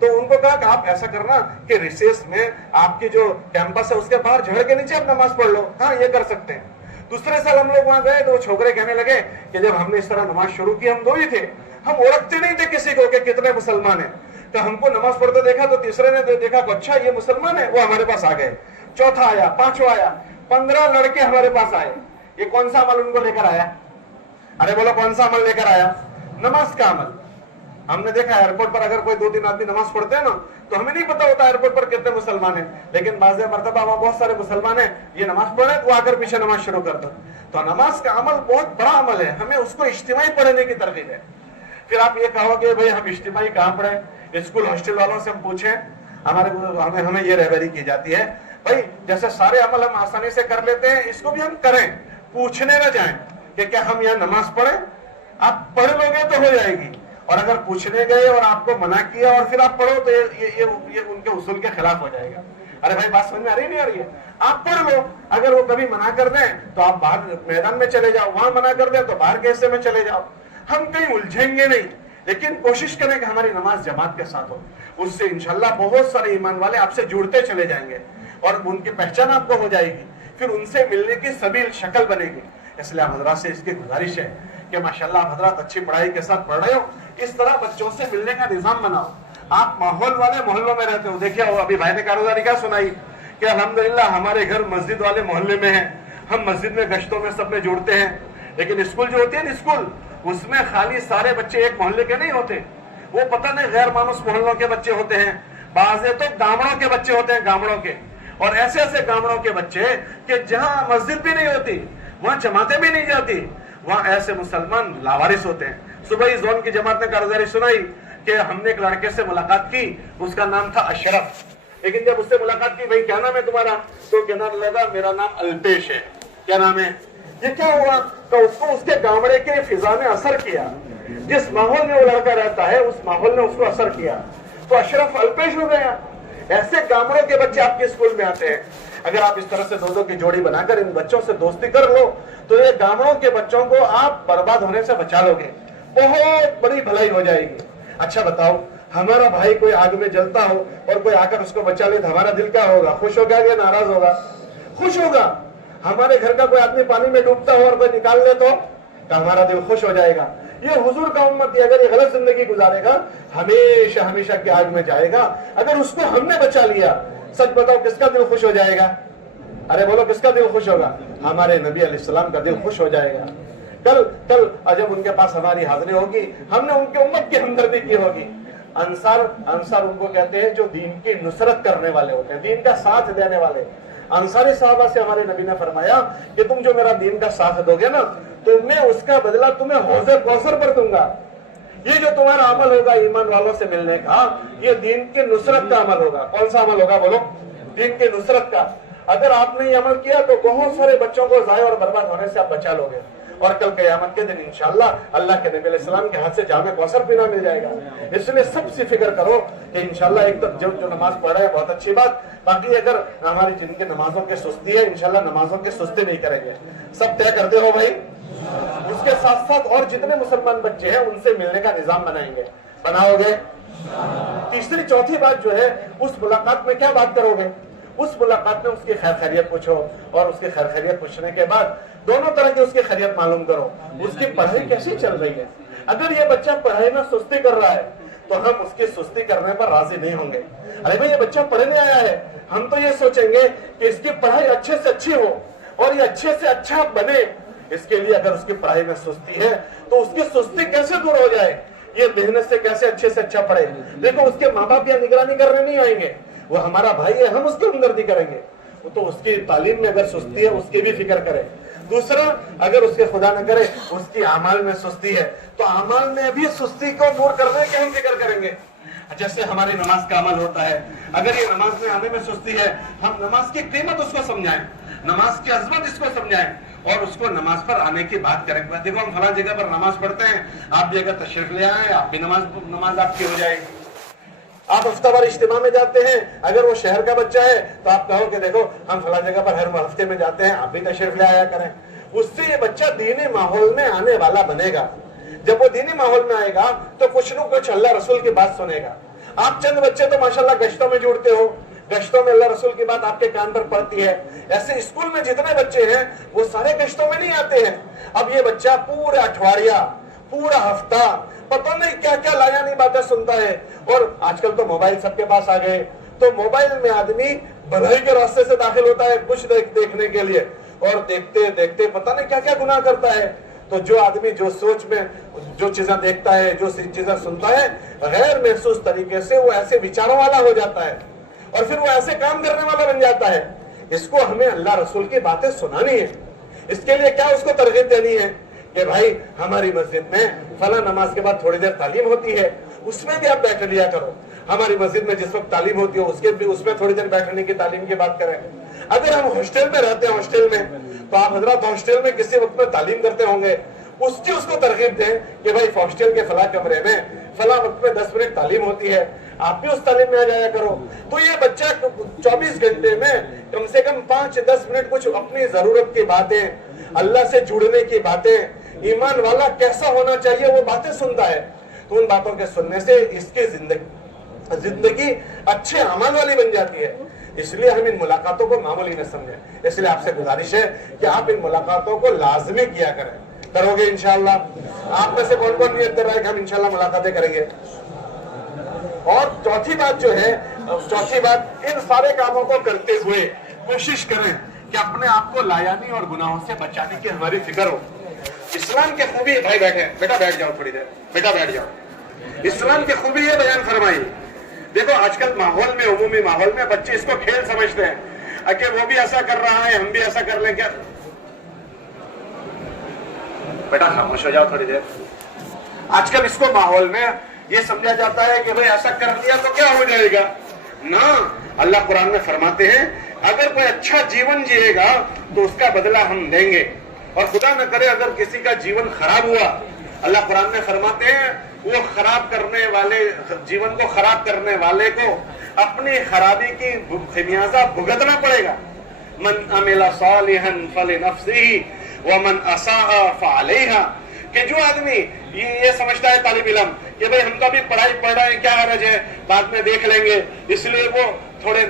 तो उनको कहा कि आप ऐसा करना कि रिसेस में आपकी जो कैंपस है उसके बाहर झाड़ के नीचे आप नमाज पढ़ लो। हाँ ये कर सकते हैं। दूसरे साल हम लोग वहां गए तो छोकरे कहने लगे कि जब हमने इस तरह नमाज शुरू की हम 2 ही थे, हम ओळखते नहीं थे किसी को कि कितने मुसलमान हैं। तो हमको नमाज पढ़ते देखा तो तीसरे ने देखा कि अच्छा ये मुसलमान है, वो हमारे पास आ गए। चौथा आया, पांचवा आया, 15 लड़के हमारे पास आए। ये कौन सा अमल उनको लेकर आया? अरे बोलो कौन सा अमल लेकर आया? नमाज का अमल। हमने देखा एयरपोर्ट पर अगर कोई 2-3 आदमी नमाज पढ़ते हैं ना तो हमें नहीं पता होता एयरपोर्ट पर कितने मुसलमान हैं, लेकिन बाज़ मरतबा वहां बहुत सारे मुसलमान हैं, ये नमाज पढ़े तो आकर पीछे नमाज शुरू करता। तो नमाज का अमल बहुत बड़ा अमल है, हमें उसको इज्तिमाई पढ़ने की तरकीब है। फिर आप ये कहोगे भाई हम इज्तिमाई कहाँ पढ़े? स्कूल हॉस्टल वालों से हम पूछें, हमें ये रहबरी की जाती है भाई जैसे सारे अमल हम आसानी से कर लेते हैं इसको भी हम करें, पूछने न जाएं कि क्या हम यहाँ नमाज पढ़ें। آپ پڑھ لو گے تو ہو جائے گی، اور اگر پوچھنے گئے اور آپ کو منع کیا اور پھر آپ پڑھو تو یہ ان کے اصول کے خلاف ہو جائے گا. ارے بھائی بات سمجھ میں آ رہی نہیں آ رہی ہے؟ آپ پڑھ لو، اگر وہ کبھی منع کر دیں تو آپ باہر میدان میں چلے جاؤ، وہاں منع کر دیں تو باہر کے حصے میں چلے جاؤ. ہم کہیں الجھیں گے نہیں، لیکن کوشش کریں کہ ہماری نماز جماعت کے ساتھ ہو. اس سے انشاءاللہ بہت سارے ایمان والے آپ سے جڑتے چلے جائیں گے اور ان کی پہچان آپ کو ہو جائے گی، پھر ان سے ملنے کی سبیل شکل بنے گی. اس لیے حضرات سے اس کی گزارش ہے کہ ماشاءاللہ حضرات اچھی پڑھائی کے ساتھ پڑھ رہے ہو، اس طرح بچوں سے ملنے کا نظام بناؤ. آپ ماحول والے محلوں میں رہتے ہو، دیکھیے ابھی بھائی نے کارگزاری کیا سنائی کہ الحمدللہ ہمارے گھر مسجد والے محلے میں ہیں، ہم مسجد میں گشتوں میں سب میں جڑتے ہیں. لیکن اسکول جو ہوتی ہے نا اسکول، اس میں خالی سارے بچے ایک محلے کے نہیں ہوتے، وہ پتہ نہیں غیر مانوس محلوں کے بچے ہوتے ہیں، بعض تو گامڑوں کے بچے ہوتے ہیں، گامڑوں کے، اور ایسے ایسے گامڑوں کے بچے کہ جہاں مسجد بھی نہیں ہوتی، وہاں جماعتیں بھی نہیں جاتی، وہاں ایسے مسلمان لاوارث ہوتے ہیں. صبح ہی زون کی جماعت نے کارگزاری سنائی کہ ہم نے ایک لڑکے سے ملاقات کی، اس کا نام تھا اشرف، لیکن جب اس سے ملاقات کی بھائی کیا نام ہے تمہارا، تو کہنا لگا میرا نام الپیش ہے. کیا نام ہے؟ یہ کیا ہوا کہ اس کو اس کے گامڑے کے فضا نے اثر کیا، جس ماحول میں وہ لڑکا رہتا ہے اس ماحول نے اس کو اثر کیا، تو اشرف الپیش ہو گیا. ایسے گامڑوں کے بچے آپ کے اسکول میں آتے ہیں. اگر آپ اس طرح سے دو کی جوڑی بنا کر ان بچوں سے دوستی کر لو تو یہ گامڑوں کے بچوں کو آپ برباد ہونے سے بچا لو گے، بہت بڑی بھلائی ہو جائے گی. اچھا بتاؤ، ہمارا بھائی کوئی آگ میں جلتا ہو اور کوئی آ کر اس کو بچا لے تو ہمارا دل کیا ہوگا؟ خوش ہوگا یا ناراض ہوگا؟ خوش ہوگا. ہمارے گھر کا کوئی آدمی پانی میں ڈوبتا ہو اور کوئی نکال لے تو ہمارا دل خوش ہو جائے گا. یہ حضور کا امتی اگر یہ غلط زندگی گزارے گا ہمیشہ ہمیشہ کی آگ میں جائے گا. اگر اس کو ہم نے بچا لیا، سچ بتاؤ کس کا دل خوش ہو جائے گا؟ ارے بولو کس کا دل خوش ہوگا؟ ہمارے نبی علیہ السلام کا دل خوش ہو جائے گا. کل جب ان کے پاس ہماری حاضری ہوگی، ہم نے ان کی امت کی ہمدردی کی ہوگی. انصار ان کو کہتے ہیں جو دین کی نصرت کرنے والے ہوتے ہیں، دین کا ساتھ دینے والے. انصاری صحابہ سے ہمارے نبی نے فرمایا کہ تم جو میرا دین کا ساتھ دو گے نا تو میں اس کا بدلہ تمہیں حوض کوثر پر دوں گا. یہ جو تمہارا عمل ہوگا ایمان والوں سے ملنے کا، یہ دین کی نصرت کا عمل ہوگا. کون سا عمل ہوگا بولو؟ دین کی نصرت کا. اگر آپ نے یہ عمل کیا تو بہت سارے بچوں کو ضائع اور برباد ہونے سے آپ بچا لو گے، اور کل قیامت کے دن انشاءاللہ اللہ کے نبی علیہ السلام کے ہاتھ سے جام کوثر پینا مل جائے گا. اس لیے سب سے فکر کرو کہ انشاءاللہ ایک تو جو نماز پڑھ رہے ہیں بہت اچھی بات، باقی اگر ہماری جن کی نمازوں کی سستی ہے انشاءاللہ نمازوں کی سستی نہیں کریں گے. سب طے کرتے ہو بھائی. اس کے ساتھ ساتھ اور جتنے مسلمان بچے ہیں ان سے ملنے کا نظام بنائیں گے. بناؤ گے؟ تیسری چوتھی بات جو ہے، اس ملاقات میں کیا بات کرو گے؟ اس ملاقات میں اس کی خیر خیریت پوچھو، اور اس کی خیر خیریت پوچھنے کے بعد دونوں طرح کی اس کی خیریت معلوم کرو. اس کی پڑھائی کیسی چل رہی ہے؟ اگر یہ بچہ پڑھائی میں سستی کر رہا ہے تو ہم اس کی سستی کرنے پر راضی نہیں ہوں گے. ارے بھائی یہ بچہ پڑھنے آیا ہے، ہم تو یہ سوچیں گے کہ اس کی پڑھائی اچھے سے اچھی ہو اور یہ اچھے سے اچھا بنے. اس کے لیے اگر اس کی پڑھائی میں سستی ہے تو اس کی سستی کیسے دور ہو جائے، یہ محنت سے کیسے اچھے سے اچھا پڑھے. دیکھو اس کے ماں باپ یہ نگرانی کرنے نہیں آئیں گے، وہ ہمارا بھائی ہے، ہم اس کی ہمدردی کریں گے. تو اس کی تعلیم میں اگر سستی ہے اس کی بھی فکر کرے. دوسرا، اگر اس کے خدا نہ کرے اس کی اعمال میں سستی ہے تو اعمال میں بھی سستی کو دور کرنے کی ہم فکر کریں گے. جیسے ہماری نماز کا عمل ہوتا ہے، اگر یہ نماز میں آنے میں سستی ہے، ہم نماز کی قیمت اس کو سمجھائیں، نماز کی عظمت اس کو سمجھائیں اور اس کو نماز پر آنے کی بات کریں. دیکھو ہم فلاں جگہ پر نماز پڑھتے ہیں، آپ بھی اگر تشریف لے آئیں آپ بھی نماز آپ کی ہو جائے گی. آپ ہفتہ وار اجتماع میں جاتے ہیں، اگر وہ شہر کا بچہ ہے تو آپ کہو کہ دیکھو ہم فلاں جگہ پر ہر ہفتے میں جاتے ہیں، آپ بھی تشریف لے آیا کریں. اس سے یہ بچہ دینی ماحول میں آنے والا بنے گا. جب وہ دینی ماحول میں آئے گا تو کچھ نہ کچھ اللہ رسول کی بات سنے گا. آپ چند بچے تو ماشاءاللہ گشتوں میں جڑتے ہو، گشتوں میں اللہ رسول کی بات آپ کے کان پر پڑتی ہے. ایسے اسکول میں جتنے بچے ہیں وہ سارے گشتوں میں نہیں آتے ہیں. اب یہ بچہ پورا اٹھواڑیا، پورا ہفتہ پتہ نہیں کیا کیا لایانی باتیں سنتا ہے. اور آج کل تو موبائل سب کے پاس آ گئے، تو موبائل میں آدمی بھلائی کے راستے سے داخل ہوتا ہے کچھ دیکھنے کے لیے، اور دیکھتے دیکھتے پتہ نہیں کیا کیا گناہ کرتا ہے. تو جو آدمی جو سوچ میں جو چیزیں دیکھتا ہے، جو چیزیں سنتا ہے، غیر محسوس طریقے سے وہ ایسے وچاروں والا ہو جاتا ہے اور پھر وہ ایسے کام کرنے والا بن جاتا ہے. اس کو ہمیں اللہ رسول کی باتیں سنانی ہے. اس کے لیے کیا اس کو ترغیب دینی ہے کہ بھائی ہماری مسجد میں فلاں نماز کے بعد تھوڑی دیر تعلیم ہوتی ہے، اس میں بھی آپ بیٹھ لیا کرو. ہماری مسجد میں جس وقت تعلیم ہوتی ہے اس میں تھوڑی دیر بیٹھنے کی تعلیم کی بات کریں. اگر ہم ہاسٹل میں رہتے ہیں، ہاسٹل میں تو آپ حضرات ہاسٹل میں کسی وقت میں تعلیم کرتے ہوں گے، اس کو ترغیب دیں کہ بھائی ہاسٹل کے فلاں کمرے میں فلاں وقت میں 10 منٹ تعلیم ہوتی ہے, آپ بھی اس تعلیم میں آ جایا کرو. تو یہ بچہ 24 گھنٹے میں کم سے کم 5-10 منٹ کچھ اپنی ضرورت کی باتیں, اللہ سے جڑنے کی باتیں, ایمان والا کیسا ہونا چاہیے وہ باتیں سنتا ہے. تو ان باتوں کے سننے سے اس کی زندگی اچھے اعمال والی بن جاتی ہے. اس لیے ہم ان ملاقاتوں کو معمولی نہ سمجھیں. اس لیے آپ سے گزارش ہے کہ آپ ان ملاقاتوں کو لازمی کیا کریں. کرو گے انشاءاللہ؟ آپ میں سے کون کون نیت کر رہا ہے کہ ہم انشاءاللہ ملاقاتیں کریں گے؟ اور چوتھی بات جو ہے, ان سارے کاموں کو کرتے ہوئے کوشش کریں کہ اپنے آپ کو لایانی اور گناہوں سے بچانے کی ہماری فکر ہو. اسلام کی خوبی, بھائی بیٹھے, بیٹا بیٹھ جاؤ تھوڑی دیر, بیٹا بیٹھ جاؤ. اسلام کی خوبی یہ بیان فرمائی. دیکھو آج کل ماحول میں, عمومی ماحول میں بچے اس کو کھیل سمجھتے ہیں کہ وہ بھی ایسا کر رہا ہے ہم بھی ایسا کر لیں. کیا بیٹا خاموش ہو جاؤ تھوڑی دیر. آج کل اس کو ماحول میں یہ سمجھا جاتا ہے کہ بھئی ایسا کر لیا تو کیا ہو جائے گا. نہ, اللہ قرآن میں فرماتے ہیں اگر کوئی اچھا جیون جیے گا تو اس کا بدلہ ہم دیں گے, اور خدا نہ کرے اگر کسی کا جیون خراب ہوا, اللہ قرآن میں فرماتے ہیں وہ خراب کرنے والے, جیون کو خراب کرنے والے کو اپنی خرابی کی خمیازہ بھگتنا پڑے گا. من عمل صالحا فلنفسه ومن اساء فعليها. کہ جو آدمی یہ سمجھتا ہے طالب علم کہ بھئی ہم تو ابھی پڑھائی پڑھ رہے ہیں, کیا حرج ہے, بعد میں دیکھ لیں گے, اس لیے وہ تھوڑے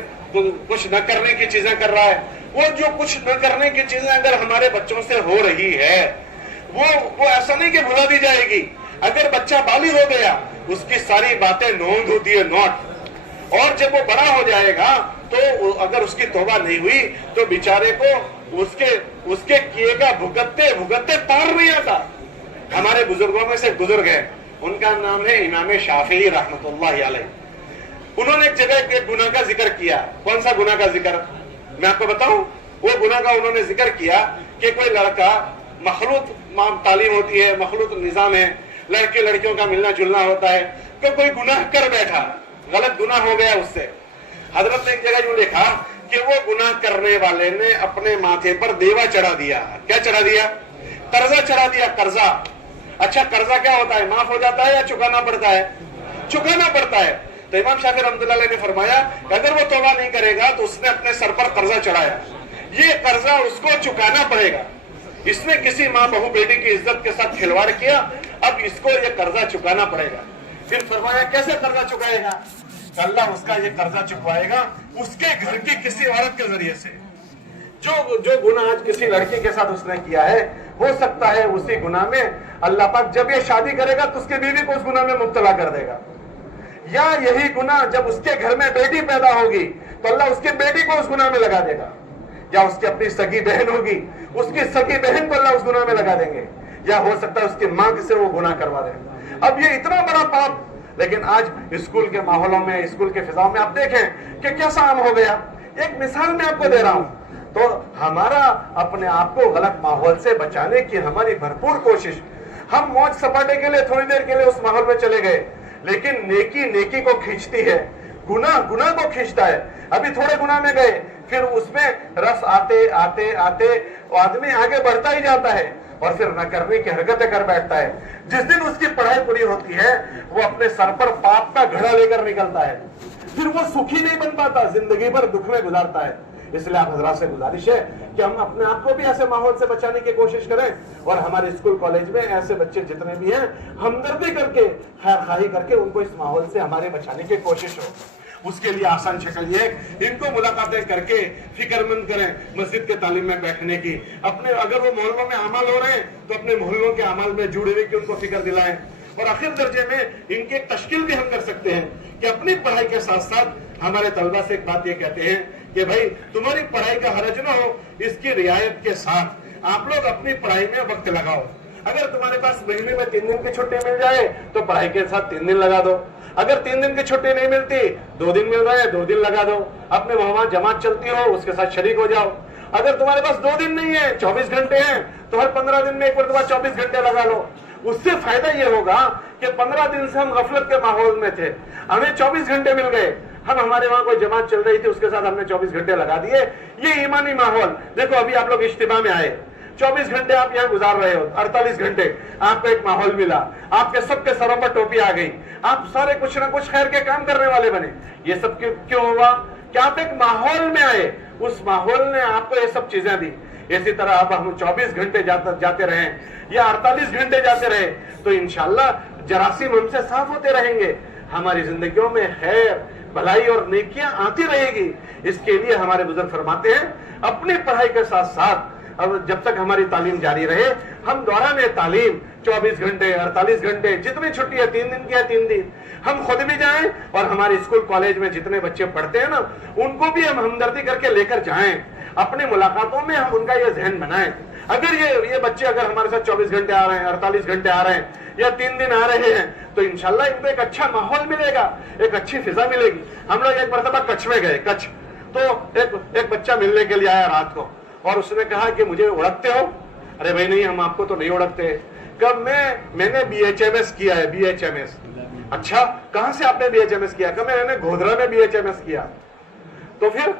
کچھ نہ کرنے کی چیزیں کر رہا ہے. وہ جو کچھ نہ کرنے کی چیزیں اگر ہمارے بچوں سے ہو رہی ہے وہ ایسا نہیں کہ بھلا دی جائے گی. اگر بچہ بالغ ہو گیا اس کی ساری باتیں نوٹ ہوتی ہے, نوٹ, اور جب وہ بڑا ہو جائے گا تو اگر اس کی توبہ نہیں ہوئی تو بیچارے کو اس کے کیے گا بھگتتے پار نہیں آتا. ہمارے بزرگوں میں سے گزر گئے, ان کا نام ہے امام شافعی رحمۃ اللہ علیہ. انہوں نے ایک جگہ ایک گناہ کا ذکر کیا. کون سا گناہ کا ذکر میں آپ کو بتاؤں؟ وہ گناہ کا انہوں نے ذکر کیا کہ کوئی لڑکا, مخلوط تعلیم ہوتی ہے, مخلوط نظام ہے, لڑکے لڑکیوں کا ملنا جلنا ہوتا ہے, تو کوئی گناہ کر بیٹھا, غلط گناہ ہو گیا اس سے. حضرت نے ایک جگہ یوں لکھا کہ وہ گناہ کرنے والے نے اپنے ماتھے پر دیوا چڑھا دیا. کیا چڑھا دیا؟ قرضہ چڑھا دیا, قرضہ. اچھا قرضہ کیا ہوتا ہے, معاف ہو جاتا ہے یا چکانا پڑتا ہے؟ چکانا پڑتا ہے. تو امام شافعی رحمۃ اللہ علیہ نے فرمایا کہ اگر وہ توبہ نہیں کرے گا تو اس نے اپنے سر پر قرضہ چڑھایا, یہ قرضہ اس کو چکانا پڑے گا. اس نے کسی ماں بہو بیٹی کی عزت کے ساتھ کھلواڑ کیا, اب اس کو یہ قرضہ چکانا پڑے گا. پھر فرمایا کیسے قرضہ چکائے گا؟ اللہ اس کا یہ قرضہ چکوائے گا اس کے گھر کی کسی عورت کے ذریعے سے. جو گناہ آج کسی لڑکی کے ساتھ اس نے کیا ہے, ہو سکتا ہے اسی گناہ میں اللہ پاک جب یہ شادی کرے گا تو اس کی بیوی کو اس گناہ میں مبتلا کر دے گا. یا یہی گناہ جب اس کے گھر میں بیٹی پیدا ہوگی تو اللہ اس کی بیٹی کو اس گناہ میں لگا دے گا. یا اس کی اپنی سگی بہن ہوگی, اس کی سگی بہن کو اللہ اس گناہ میں لگا دیں گے. یا ہو سکتا ہے اس کی ماں سے وہ گناہ کروا دیں. اب یہ اتنا بڑا پاپ, لیکن آج اسکول کے ماحولوں میں, اسکول کے فضاؤں میں آپ دیکھیں کہ کیسا عام ہو گیا. ایک مثال میں آپ کو دے رہا ہوں. تو ہمارا اپنے آپ کو غلط ماحول سے بچانے کی ہماری بھرپور کوشش. ہم موج سپاٹے کے لیے تھوڑی دیر کے لیے اس ماحول میں چلے گئے, لیکن نیکی نیکی کو کھینچتی ہے, گناہ گناہ کو کھینچتا ہے. ابھی تھوڑے گناہ میں گئے, پھر اس میں رس آتے آتے آتے آدمی آگے بڑھتا ہی جاتا ہے اور پھر نہ کرنے کی حرکتیں کر بیٹھتا ہے. جس دن اس کی پڑھائی پوری ہوتی ہے وہ اپنے سر پر پاپ کا گھڑا لے کر نکلتا ہے. پھر وہ سکھی نہیں بن پاتا, زندگی بھر دکھ میں گزارتا ہے. اس لیے آپ حضرات سے گزارش ہے کہ ہم اپنے آپ کو بھی ایسے ماحول سے بچانے کی کوشش کریں, اور ہمارے اسکول کالج میں ایسے بچے جتنے بھی ہیں ہمدردی کر کے, خیر خواہی کر کے ان کو اس ماحول سے ہمارے بچانے کی کوشش ہو. اس کے لیے آسان شکل یہ, ان کو ملاقاتیں کر کے فکر مند کریں مسجد کے تعلیم میں بیٹھنے کی. اپنے اگر وہ محلوں میں اعمال ہو رہے ہیں تو اپنے محلوں کے اعمال میں جڑے ہوئے کہ ان کو فکر دلائیں. اور آخر درجے میں ان کی تشکیل بھی ہم کر سکتے ہیں کہ اپنی پڑھائی کے ساتھ ساتھ ہمارے طلبہ سے ایک بات یہ کہتے ہیں کہ بھائی تمہاری پڑھائی کا حرج نہ ہو, اس کی رعایت کے ساتھ آپ لوگ اپنی پڑھائی میں وقت لگاؤ. اگر تمہارے پاس مہینے میں 3 دن کی چھٹی مل جائے تو پڑھائی کے ساتھ 3 دن لگا دو. اگر 3 دن کی چھٹی نہیں ملتی, 2 دن مل رہا ہے 2 دن لگا دو. اپنے وہاں جماعت چلتی ہو اس کے ساتھ شریک ہو جاؤ. اگر تمہارے پاس 2 دن نہیں ہے 24 گھنٹے ہیں تو ہر 15 دن میں ایک مرتبہ 24 گھنٹے لگا لو. اس سے فائدہ یہ ہوگا کہ 15 دن سے ہم غفلت کے ماحول میں تھے, ہمیں 24 گھنٹے مل گئے. ہمارے وہاں کوئی جماعت چل رہی تھی اس کے ساتھ ہم نے 24 گھنٹے لگا دیے. یہ ایمانی ماحول. دیکھو ابھی آپ لوگ اجتماع میں آئے, 24 घंटे आप यहाँ गुजार रहे हो, 48 घंटे आपको एक माहौल मिला, आपके सबके सरों पर टोपी आ गई, आप सारे कुछ ना कुछ खैर के काम करने वाले बने। ये सब क्यों हुआ? कि आप एक माहौल में आए, उस माहौल ने आपको ये सब चीजें दी। इसी तरह अब हम 24 घंटे जाते रहे या 48 घंटे जाते रहे तो इंशाल्लाह जरासीम हमसे साफ होते रहेंगे, हमारी जिंदगियों में खैर भलाई और नेकियां आती रहेगी। इसके लिए हमारे बुजुर्ग फरमाते हैं अपनी पढ़ाई के साथ साथ अब जब तक हमारी तालीम जारी रहे, हम दौरान तालीम 24 घंटे 48 घंटे जितनी छुट्टी है, 3 दिन की है 3 दिन, हम खुद भी जाएं और हमारे स्कूल कॉलेज में जितने बच्चे पढ़ते हैं ना, उनको भी हम हमदर्दी करके लेकर जाएं। अपनी मुलाकातों में हम उनका ये जहन बनाएं। अगर ये बच्चे अगर हमारे साथ 24 घंटे आ रहे हैं, 48 घंटे आ रहे हैं या 3 दिन आ रहे हैं, तो इंशाल्लाह इनको एक अच्छा माहौल मिलेगा, एक अच्छी फिजा मिलेगी। हम लोग एक मरतबा कच्छ में गए, कच्छ, तो एक बच्चा मिलने के लिए आया रात को और उसने कहा कि मुझे उड़कते हो? अरे भाई नहीं, हम आपको तो नहीं उड़कते। कब मैंने BHMS किया है, BHMS। अच्छा, कहां से आपने BHMS किया? कब मैंने गोधरा में BHMS किया। तो फिर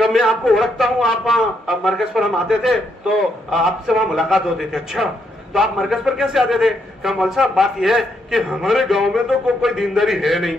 कब मैं आपको उड़कता हूं, आप मरकज पर हम आते थे तो आपसे वहां मुलाकात होती थी। अच्छा, तो आप मरकज पर कैसे आते थे? कहा मौलवी साहब बात यह है कि हमारे गांव में तो कोई दीनदारी है नहीं,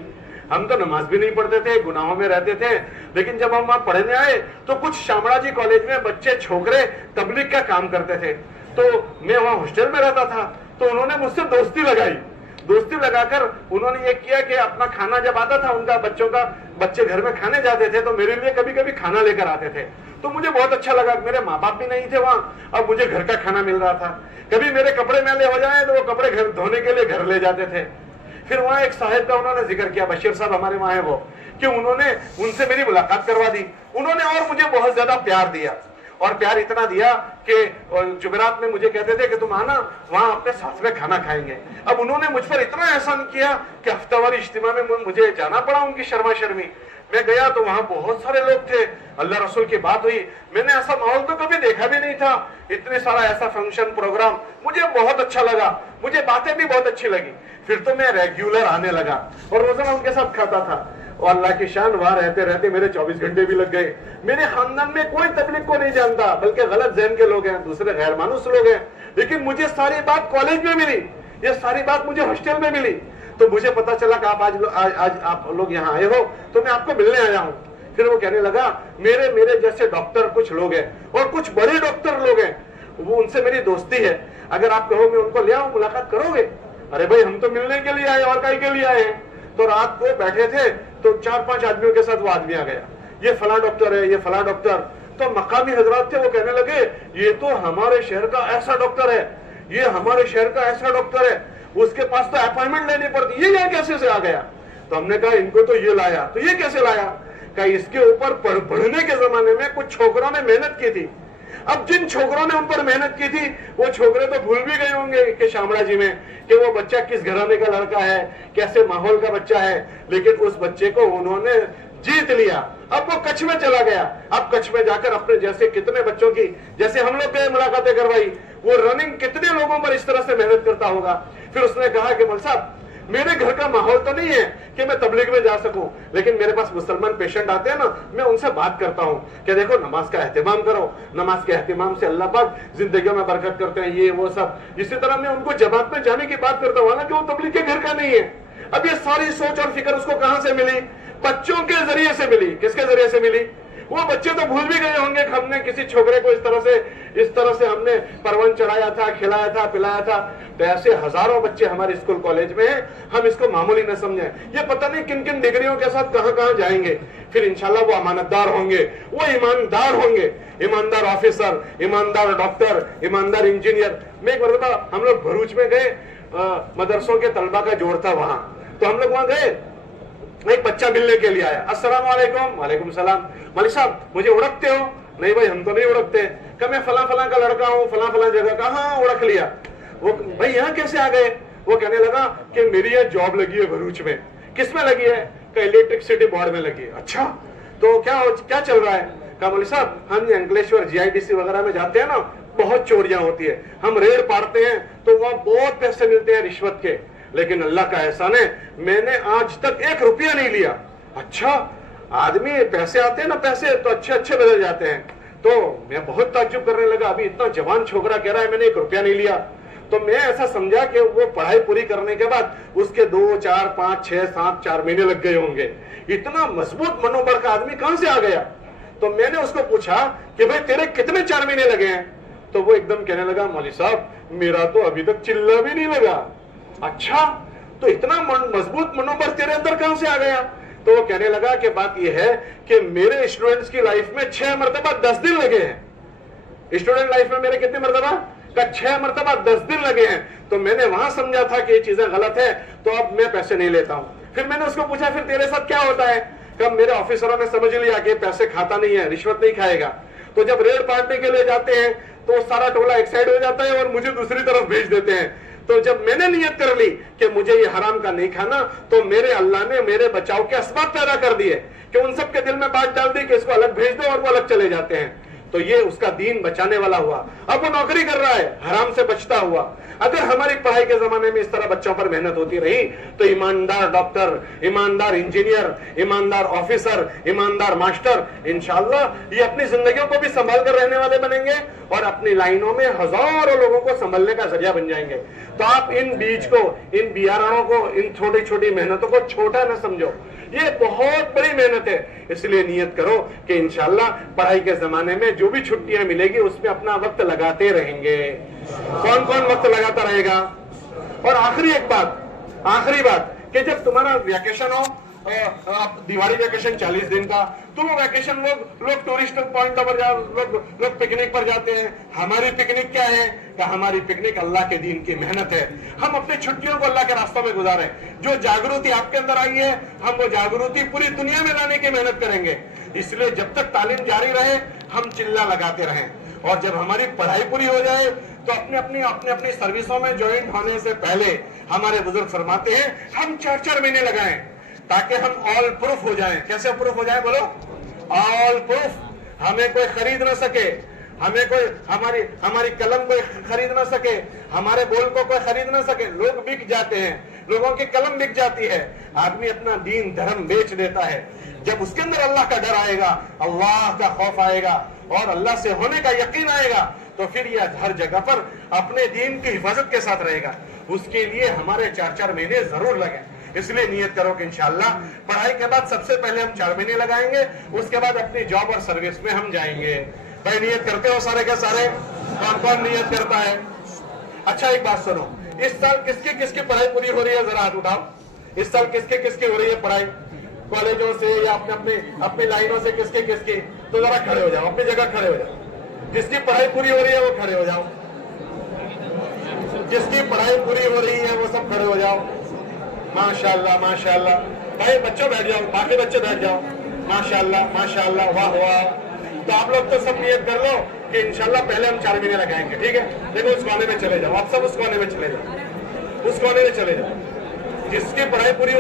हम तो नमाज भी नहीं पढ़ते थे, गुनाहों में रहते थे, लेकिन जब हम वहां पढ़ने आए तो कुछ शामड़ा जी कॉलेज में बच्चे छोकरे तबलीग का काम करते थे, तो मैं वहां हॉस्टल में रहता था, तो उन्होंने मुझसे दोस्ती लगाई। दोस्ती लगाकर उन्होंने ये किया कि अपना खाना जब आता था उनका बच्चे घर में खाने जाते थे तो मेरे लिए कभी कभी खाना लेकर आते थे, तो मुझे बहुत अच्छा लगा। मेरे माँ बाप भी नहीं थे वहां, अब मुझे घर का खाना मिल रहा था। कभी मेरे कपड़े मैले हो जाए तो वो कपड़े घर धोने के लिए घर ले जाते थे। फिर वहां एक साहिब का उन्होंने जिक्र किया, बशीर साहब हमारे वहां है वो, कि उन्होंने उनसे मेरी मुलाकात करवा दी। उन्होंने और मुझे बहुत ज्यादा प्यार दिया, और प्यार इतना दिया कि जुमेरात में मुझे कहते थे कि तुम आना, वहां अपने साथ में खाना खाएंगे। अब उन्होंने मुझ पर इतना एहसान किया कि हफ्तावारी इज्तिमा में मुझे जाना पड़ा उनकी शर्मा शर्मी। मैं गया तो वहां बहुत सारे लोग थे, अल्लाह रसूल की बात हुई। मैंने ऐसा माहौल तो कभी देखा भी नहीं था, इतने सारा ऐसा फंक्शन प्रोग्राम, मुझे बहुत अच्छा लगा, मुझे बातें भी बहुत अच्छी लगी। फिर तो मैं रेगुलर आने लगा और रोजाना उनके साथ खाता था। और अल्लाह की शान, वहां रहते रहते मेरे 24 घंटे भी लग गए। मेरे खानदान में कोई तबलीग को नहीं जानता, बल्कि गलत ज़हन के लोग हैं, दूसरे गैर मानूस लोग हैं, लेकिन मुझे सारी बात कॉलेज में मिली, ये सारी बात मुझे हॉस्टल में मिली। तो मुझे पता चला कि आप आज आप लोग यहाँ आए हो तो मैं आपको मिलने आया हूँ। फिर वो कहने लगा मेरे जैसे डॉक्टर कुछ लोग हैं और कुछ बड़े डॉक्टर लोग हैं, वो उनसे मेरी दोस्ती है, अगर आप कहो मैं उनको ले आऊं, मुलाकात करोगे? अरे भाई हम तो मिलने के लिए आए, और काहे के लिए आए हैं? तो रात को बैठे थे तो 4-5 आदमियों के साथ वो आदमी आ गया, ये फला डॉक्टर है, ये फला डॉक्टर। तो मकामी हजरात थे, वो कहने लगे ये तो हमारे शहर का ऐसा डॉक्टर है, ये हमारे शहर का ऐसा डॉक्टर है, उसके पास तो अपॉइंटमेंट लेनी पड़ती, ये यहाँ कैसे से आ गया? तो हमने कहा इनको तो ये लाया। तो ये कैसे लाया? कहा इसके ऊपर पढ़ने के जमाने में कुछ छोकरों ने मेहनत की थी। अब जिन छोकरों ने उन पर मेहनत की थी वो छोकरे तो भूल भी गए होंगे कि शामड़ा जी में कि वो बच्चा किस घराने का लड़का है, कैसे माहौल का बच्चा है, लेकिन उस बच्चे को उन्होंने जीत लिया। अब वो कच्छ में चला गया, अब कच्छ में जाकर अपने जैसे कितने बच्चों की, जैसे हम लोग गए मुलाकातें करवाई, वो रनिंग कितने लोगों पर इस तरह से मेहनत करता होगा। फिर उसने कहा कि मौलवी साहब मेरे घर का माहौल तो नहीं है कि मैं तबलीग में जा सकूं, लेकिन मेरे पास मुसलमान पेशेंट आते हैं ना, मैं उनसे बात करता हूं कि देखो नमाज का एहतिमाम करो, नमाज के एहतिमाम से अल्लाह पाक जिंदगियों में बरकत करते हैं, ये वो सब। इसी तरह मैं उनको जमात में जाने की बात करता हूं, हालांकि वो तबलीग के घर का नहीं है। अब ये सारी सोच और फिक्र उसको कहां से मिली? बच्चों के जरिए से मिली। किसके जरिए से मिली? वो बच्चे तो भूल भी गए होंगे कि हमने किसी छोकरे को इस तरह से हमने परवन चढ़ाया था, खिलाया था, पिलाया था। तो ऐसे हजारों बच्चे हमारे स्कूल कॉलेज में हैं, हम इसको मामूली न समझें। ये पता नहीं किन किन डिग्रियों के साथ कहां कहां जाएंगे, फिर इंशाल्लाह वो अमानतदार होंगे, वो ईमानदार होंगे, ईमानदार ऑफिसर, ईमानदार डॉक्टर, ईमानदार इंजीनियर। मैं एक बार हम लोग भरूच में गए, मदरसों के तलबा का जोड़ था वहां, तो हम लोग वहां गए, एक बच्चा मिलने के लिए आया। अस्सलाम वालेकुम। वालेकुम सलाम। मौलवी साहब मुझे उड़कते हो? नहीं भाई हम तो नहीं उड़कते। कहा मैं फला फला का लड़का हूँ, फला फला जगह का। हाँ उड़क लिया। वो भाई यहाँ कैसे आ गए? वो कहने लगा कि मेरी यहाँ जॉब लगी है भरूच में। किस में लगी है? कहा इलेक्ट्रिसिटी बोर्ड में लगी है। अच्छा तो क्या चल रहा है? कहा मौलवी साहब हम ये अंकलेश्वर GIDC वगैरह में जाते हैं ना, बहुत चोरियां होती है, हम रेड पाड़ते हैं तो वहाँ बहुत पैसे मिलते हैं रिश्वत के, लेकिन अल्लाह का एहसान है मैंने आज तक 1 रुपया नहीं लिया। अच्छा आदमी पैसे आते हैं ना, पैसे तो अच्छे अच्छे बदल जाते हैं। तो मैं बहुत ताज्जुब करने लगा, अभी इतना जवान छोकरा कह रहा है मैंने 1 रुपया नहीं लिया। तो मैं ऐसा समझा कि वो पढ़ाई पूरी करने के बाद उसके 2, 4, 5, 6, 7 4 महीने लग गए होंगे। इतना मजबूत मनोबल का आदमी कहां से आ गया? तो मैंने उसको पूछा कि भाई तेरे कितने 4 महीने लगे हैं? तो वो एकदम कहने लगा, मौलवी साहब मेरा तो अभी तक चिल्ला भी नहीं लगा। अच्छा, तो इतना मजबूत मनोबल तेरे अंदर कहां से आ गया? तो वो कहने लगा कि बात यह है कि मेरे स्टूडेंट्स की लाइफ में 6 मरतबा 10 दिन लगे हैं। स्टूडेंट लाइफ में मेरे कितने मरतबा का 6 मरतबा 10 दिन लगे हैं। तो मैंने वहां समझा था कि ये चीजें गलत है, तो अब मैं पैसे नहीं लेता हूं। फिर मैंने उसको पूछा फिर तेरे साथ क्या होता है? कब मेरे ऑफिसरों ने समझ लिया कि पैसे खाता नहीं है, रिश्वत नहीं खाएगा, तो जब रेड पार्टी के लिए जाते हैं तो सारा टोला एक साइड हो जाता है और मुझे दूसरी तरफ भेज देते हैं। तो जब मैंने नियत कर ली कि मुझे ये हराम का नहीं खाना, तो मेरे अल्लाह ने मेरे बचाव के असबाब पैदा कर दिए कि उन सब के दिल में बात डाल दी कि इसको अलग भेज दो, और वो अलग चले जाते हैं। तो ये उसका दीन बचाने वाला हुआ। अब वो नौकरी कर रहा है, हराम से बचता हुआ। अगर हमारी पढ़ाई के जमाने में इस तरह बच्चों पर मेहनत होती रही तो ईमानदार डॉक्टर, ईमानदार इंजीनियर, ईमानदार ऑफिसर, ईमानदार मास्टर, इंशाअल्लाह ये अपनी जिंदगियों को भी संभाल कर रहने वाले बनेंगे और अपनी लाइनों में हजारों लोगों को संभलने का जरिया बन जाएंगे। तो आप इन बीज को, इन बियारणों को, इन छोटी छोटी मेहनतों को छोटा न समझो, ये बहुत बड़ी मेहनत है। इसलिए नियत करो कि इंशाअल्लाह पढ़ाई के जमाने में जो भी छुट्टियां मिलेगी उसमें अपना वक्त लगाते रहेंगे। कौन कौन वक्त लगाता रहेगा? और आखिरी बात कि जब तुम्हारा वैकेशन हो, आप दिवाली वैकेशन 40 दिन का, तो वो वैकेशन लोग टूरिस्ट पॉइंट पर लोग पिकनिक पर जाते हैं। हमारी पिकनिक क्या है? कि हमारी पिकनिक अल्लाह के दीन की मेहनत है। हम अपनी छुट्टियों को अल्लाह के रास्तों में गुजारें। जो जागृति आपके अंदर आई है, हम वो जागृति पूरी दुनिया में लाने की मेहनत करेंगे। इसलिए जब तक तालीम जारी रहे हम चिल्ला लगाते रहें, और जब हमारी पढ़ाई पूरी हो जाए तो अपने अपनी सर्विसों में ज्वाइंट होने से पहले हमारे बुजुर्ग फरमाते हैं हम 4-4 महीने लगाएं ताकि हम ऑल प्रूफ हो जाएं। कैसे प्रूफ हो जाए? बोलो, ऑल प्रूफ। हमें कोई खरीद ना सके, हमें कोई हमारी कलम कोई खरीद ना सके, हमारे बोल को कोई खरीद ना सके। लोग बिक जाते हैं, लोगों की कलम बिक जाती है, आदमी अपना दीन धर्म बेच देता है। जब उसके अंदर अल्लाह का डर आएगा, अल्लाह का खौफ आएगा और अल्लाह से होने का यकीन आएगा, तो फिर यह हर जगह पर अपने दीन की हिफाजत के साथ रहेगा। उसके लिए हमारे 4-4 महीने जरूर लगे। इसलिए नियत करो कि इंशाअल्लाह पढ़ाई के बाद सबसे पहले हम 4 महीने लगाएंगे, उसके बाद अपनी जॉब और सर्विस में हम जाएंगे। भाई नियत करते हो सारे के सारे? कौन कौन नियत करता है? अच्छा एक बात सुनो, इस साल किसकी किसकी पढ़ाई पूरी हो रही है? जरा हाथ उठाओ। इस साल किसकी किसकी हो रही है पढ़ाई? कॉलेजों से या अपनी लाइनों से किसकी किसकी? तो जरा खड़े हो जाओ, अपनी जगह खड़े हो जाओ। जिसकी पढ़ाई पूरी हो रही है वो खड़े हो जाओ। जिसकी पढ़ाई पूरी हो रही है वो सब खड़े हो जाओ। माशाअल्लाह माशाअल्लाह। भाई बच्चों बैठ जाओ, बाकी बच्चे बैठ जाओ। माशाअल्लाह माशाअल्लाह, वाह वाह। तो आप लोग तो सब नियत कर लो कि इंशाअल्लाह पहले हम 4 महीने लगाएंगे। ठीक है? देखो उस कोने में चले जाओ, आप सब उस कोने में चले जाओ, उस कोने में चले जाओ। जिसकी पढ़ाई पूरी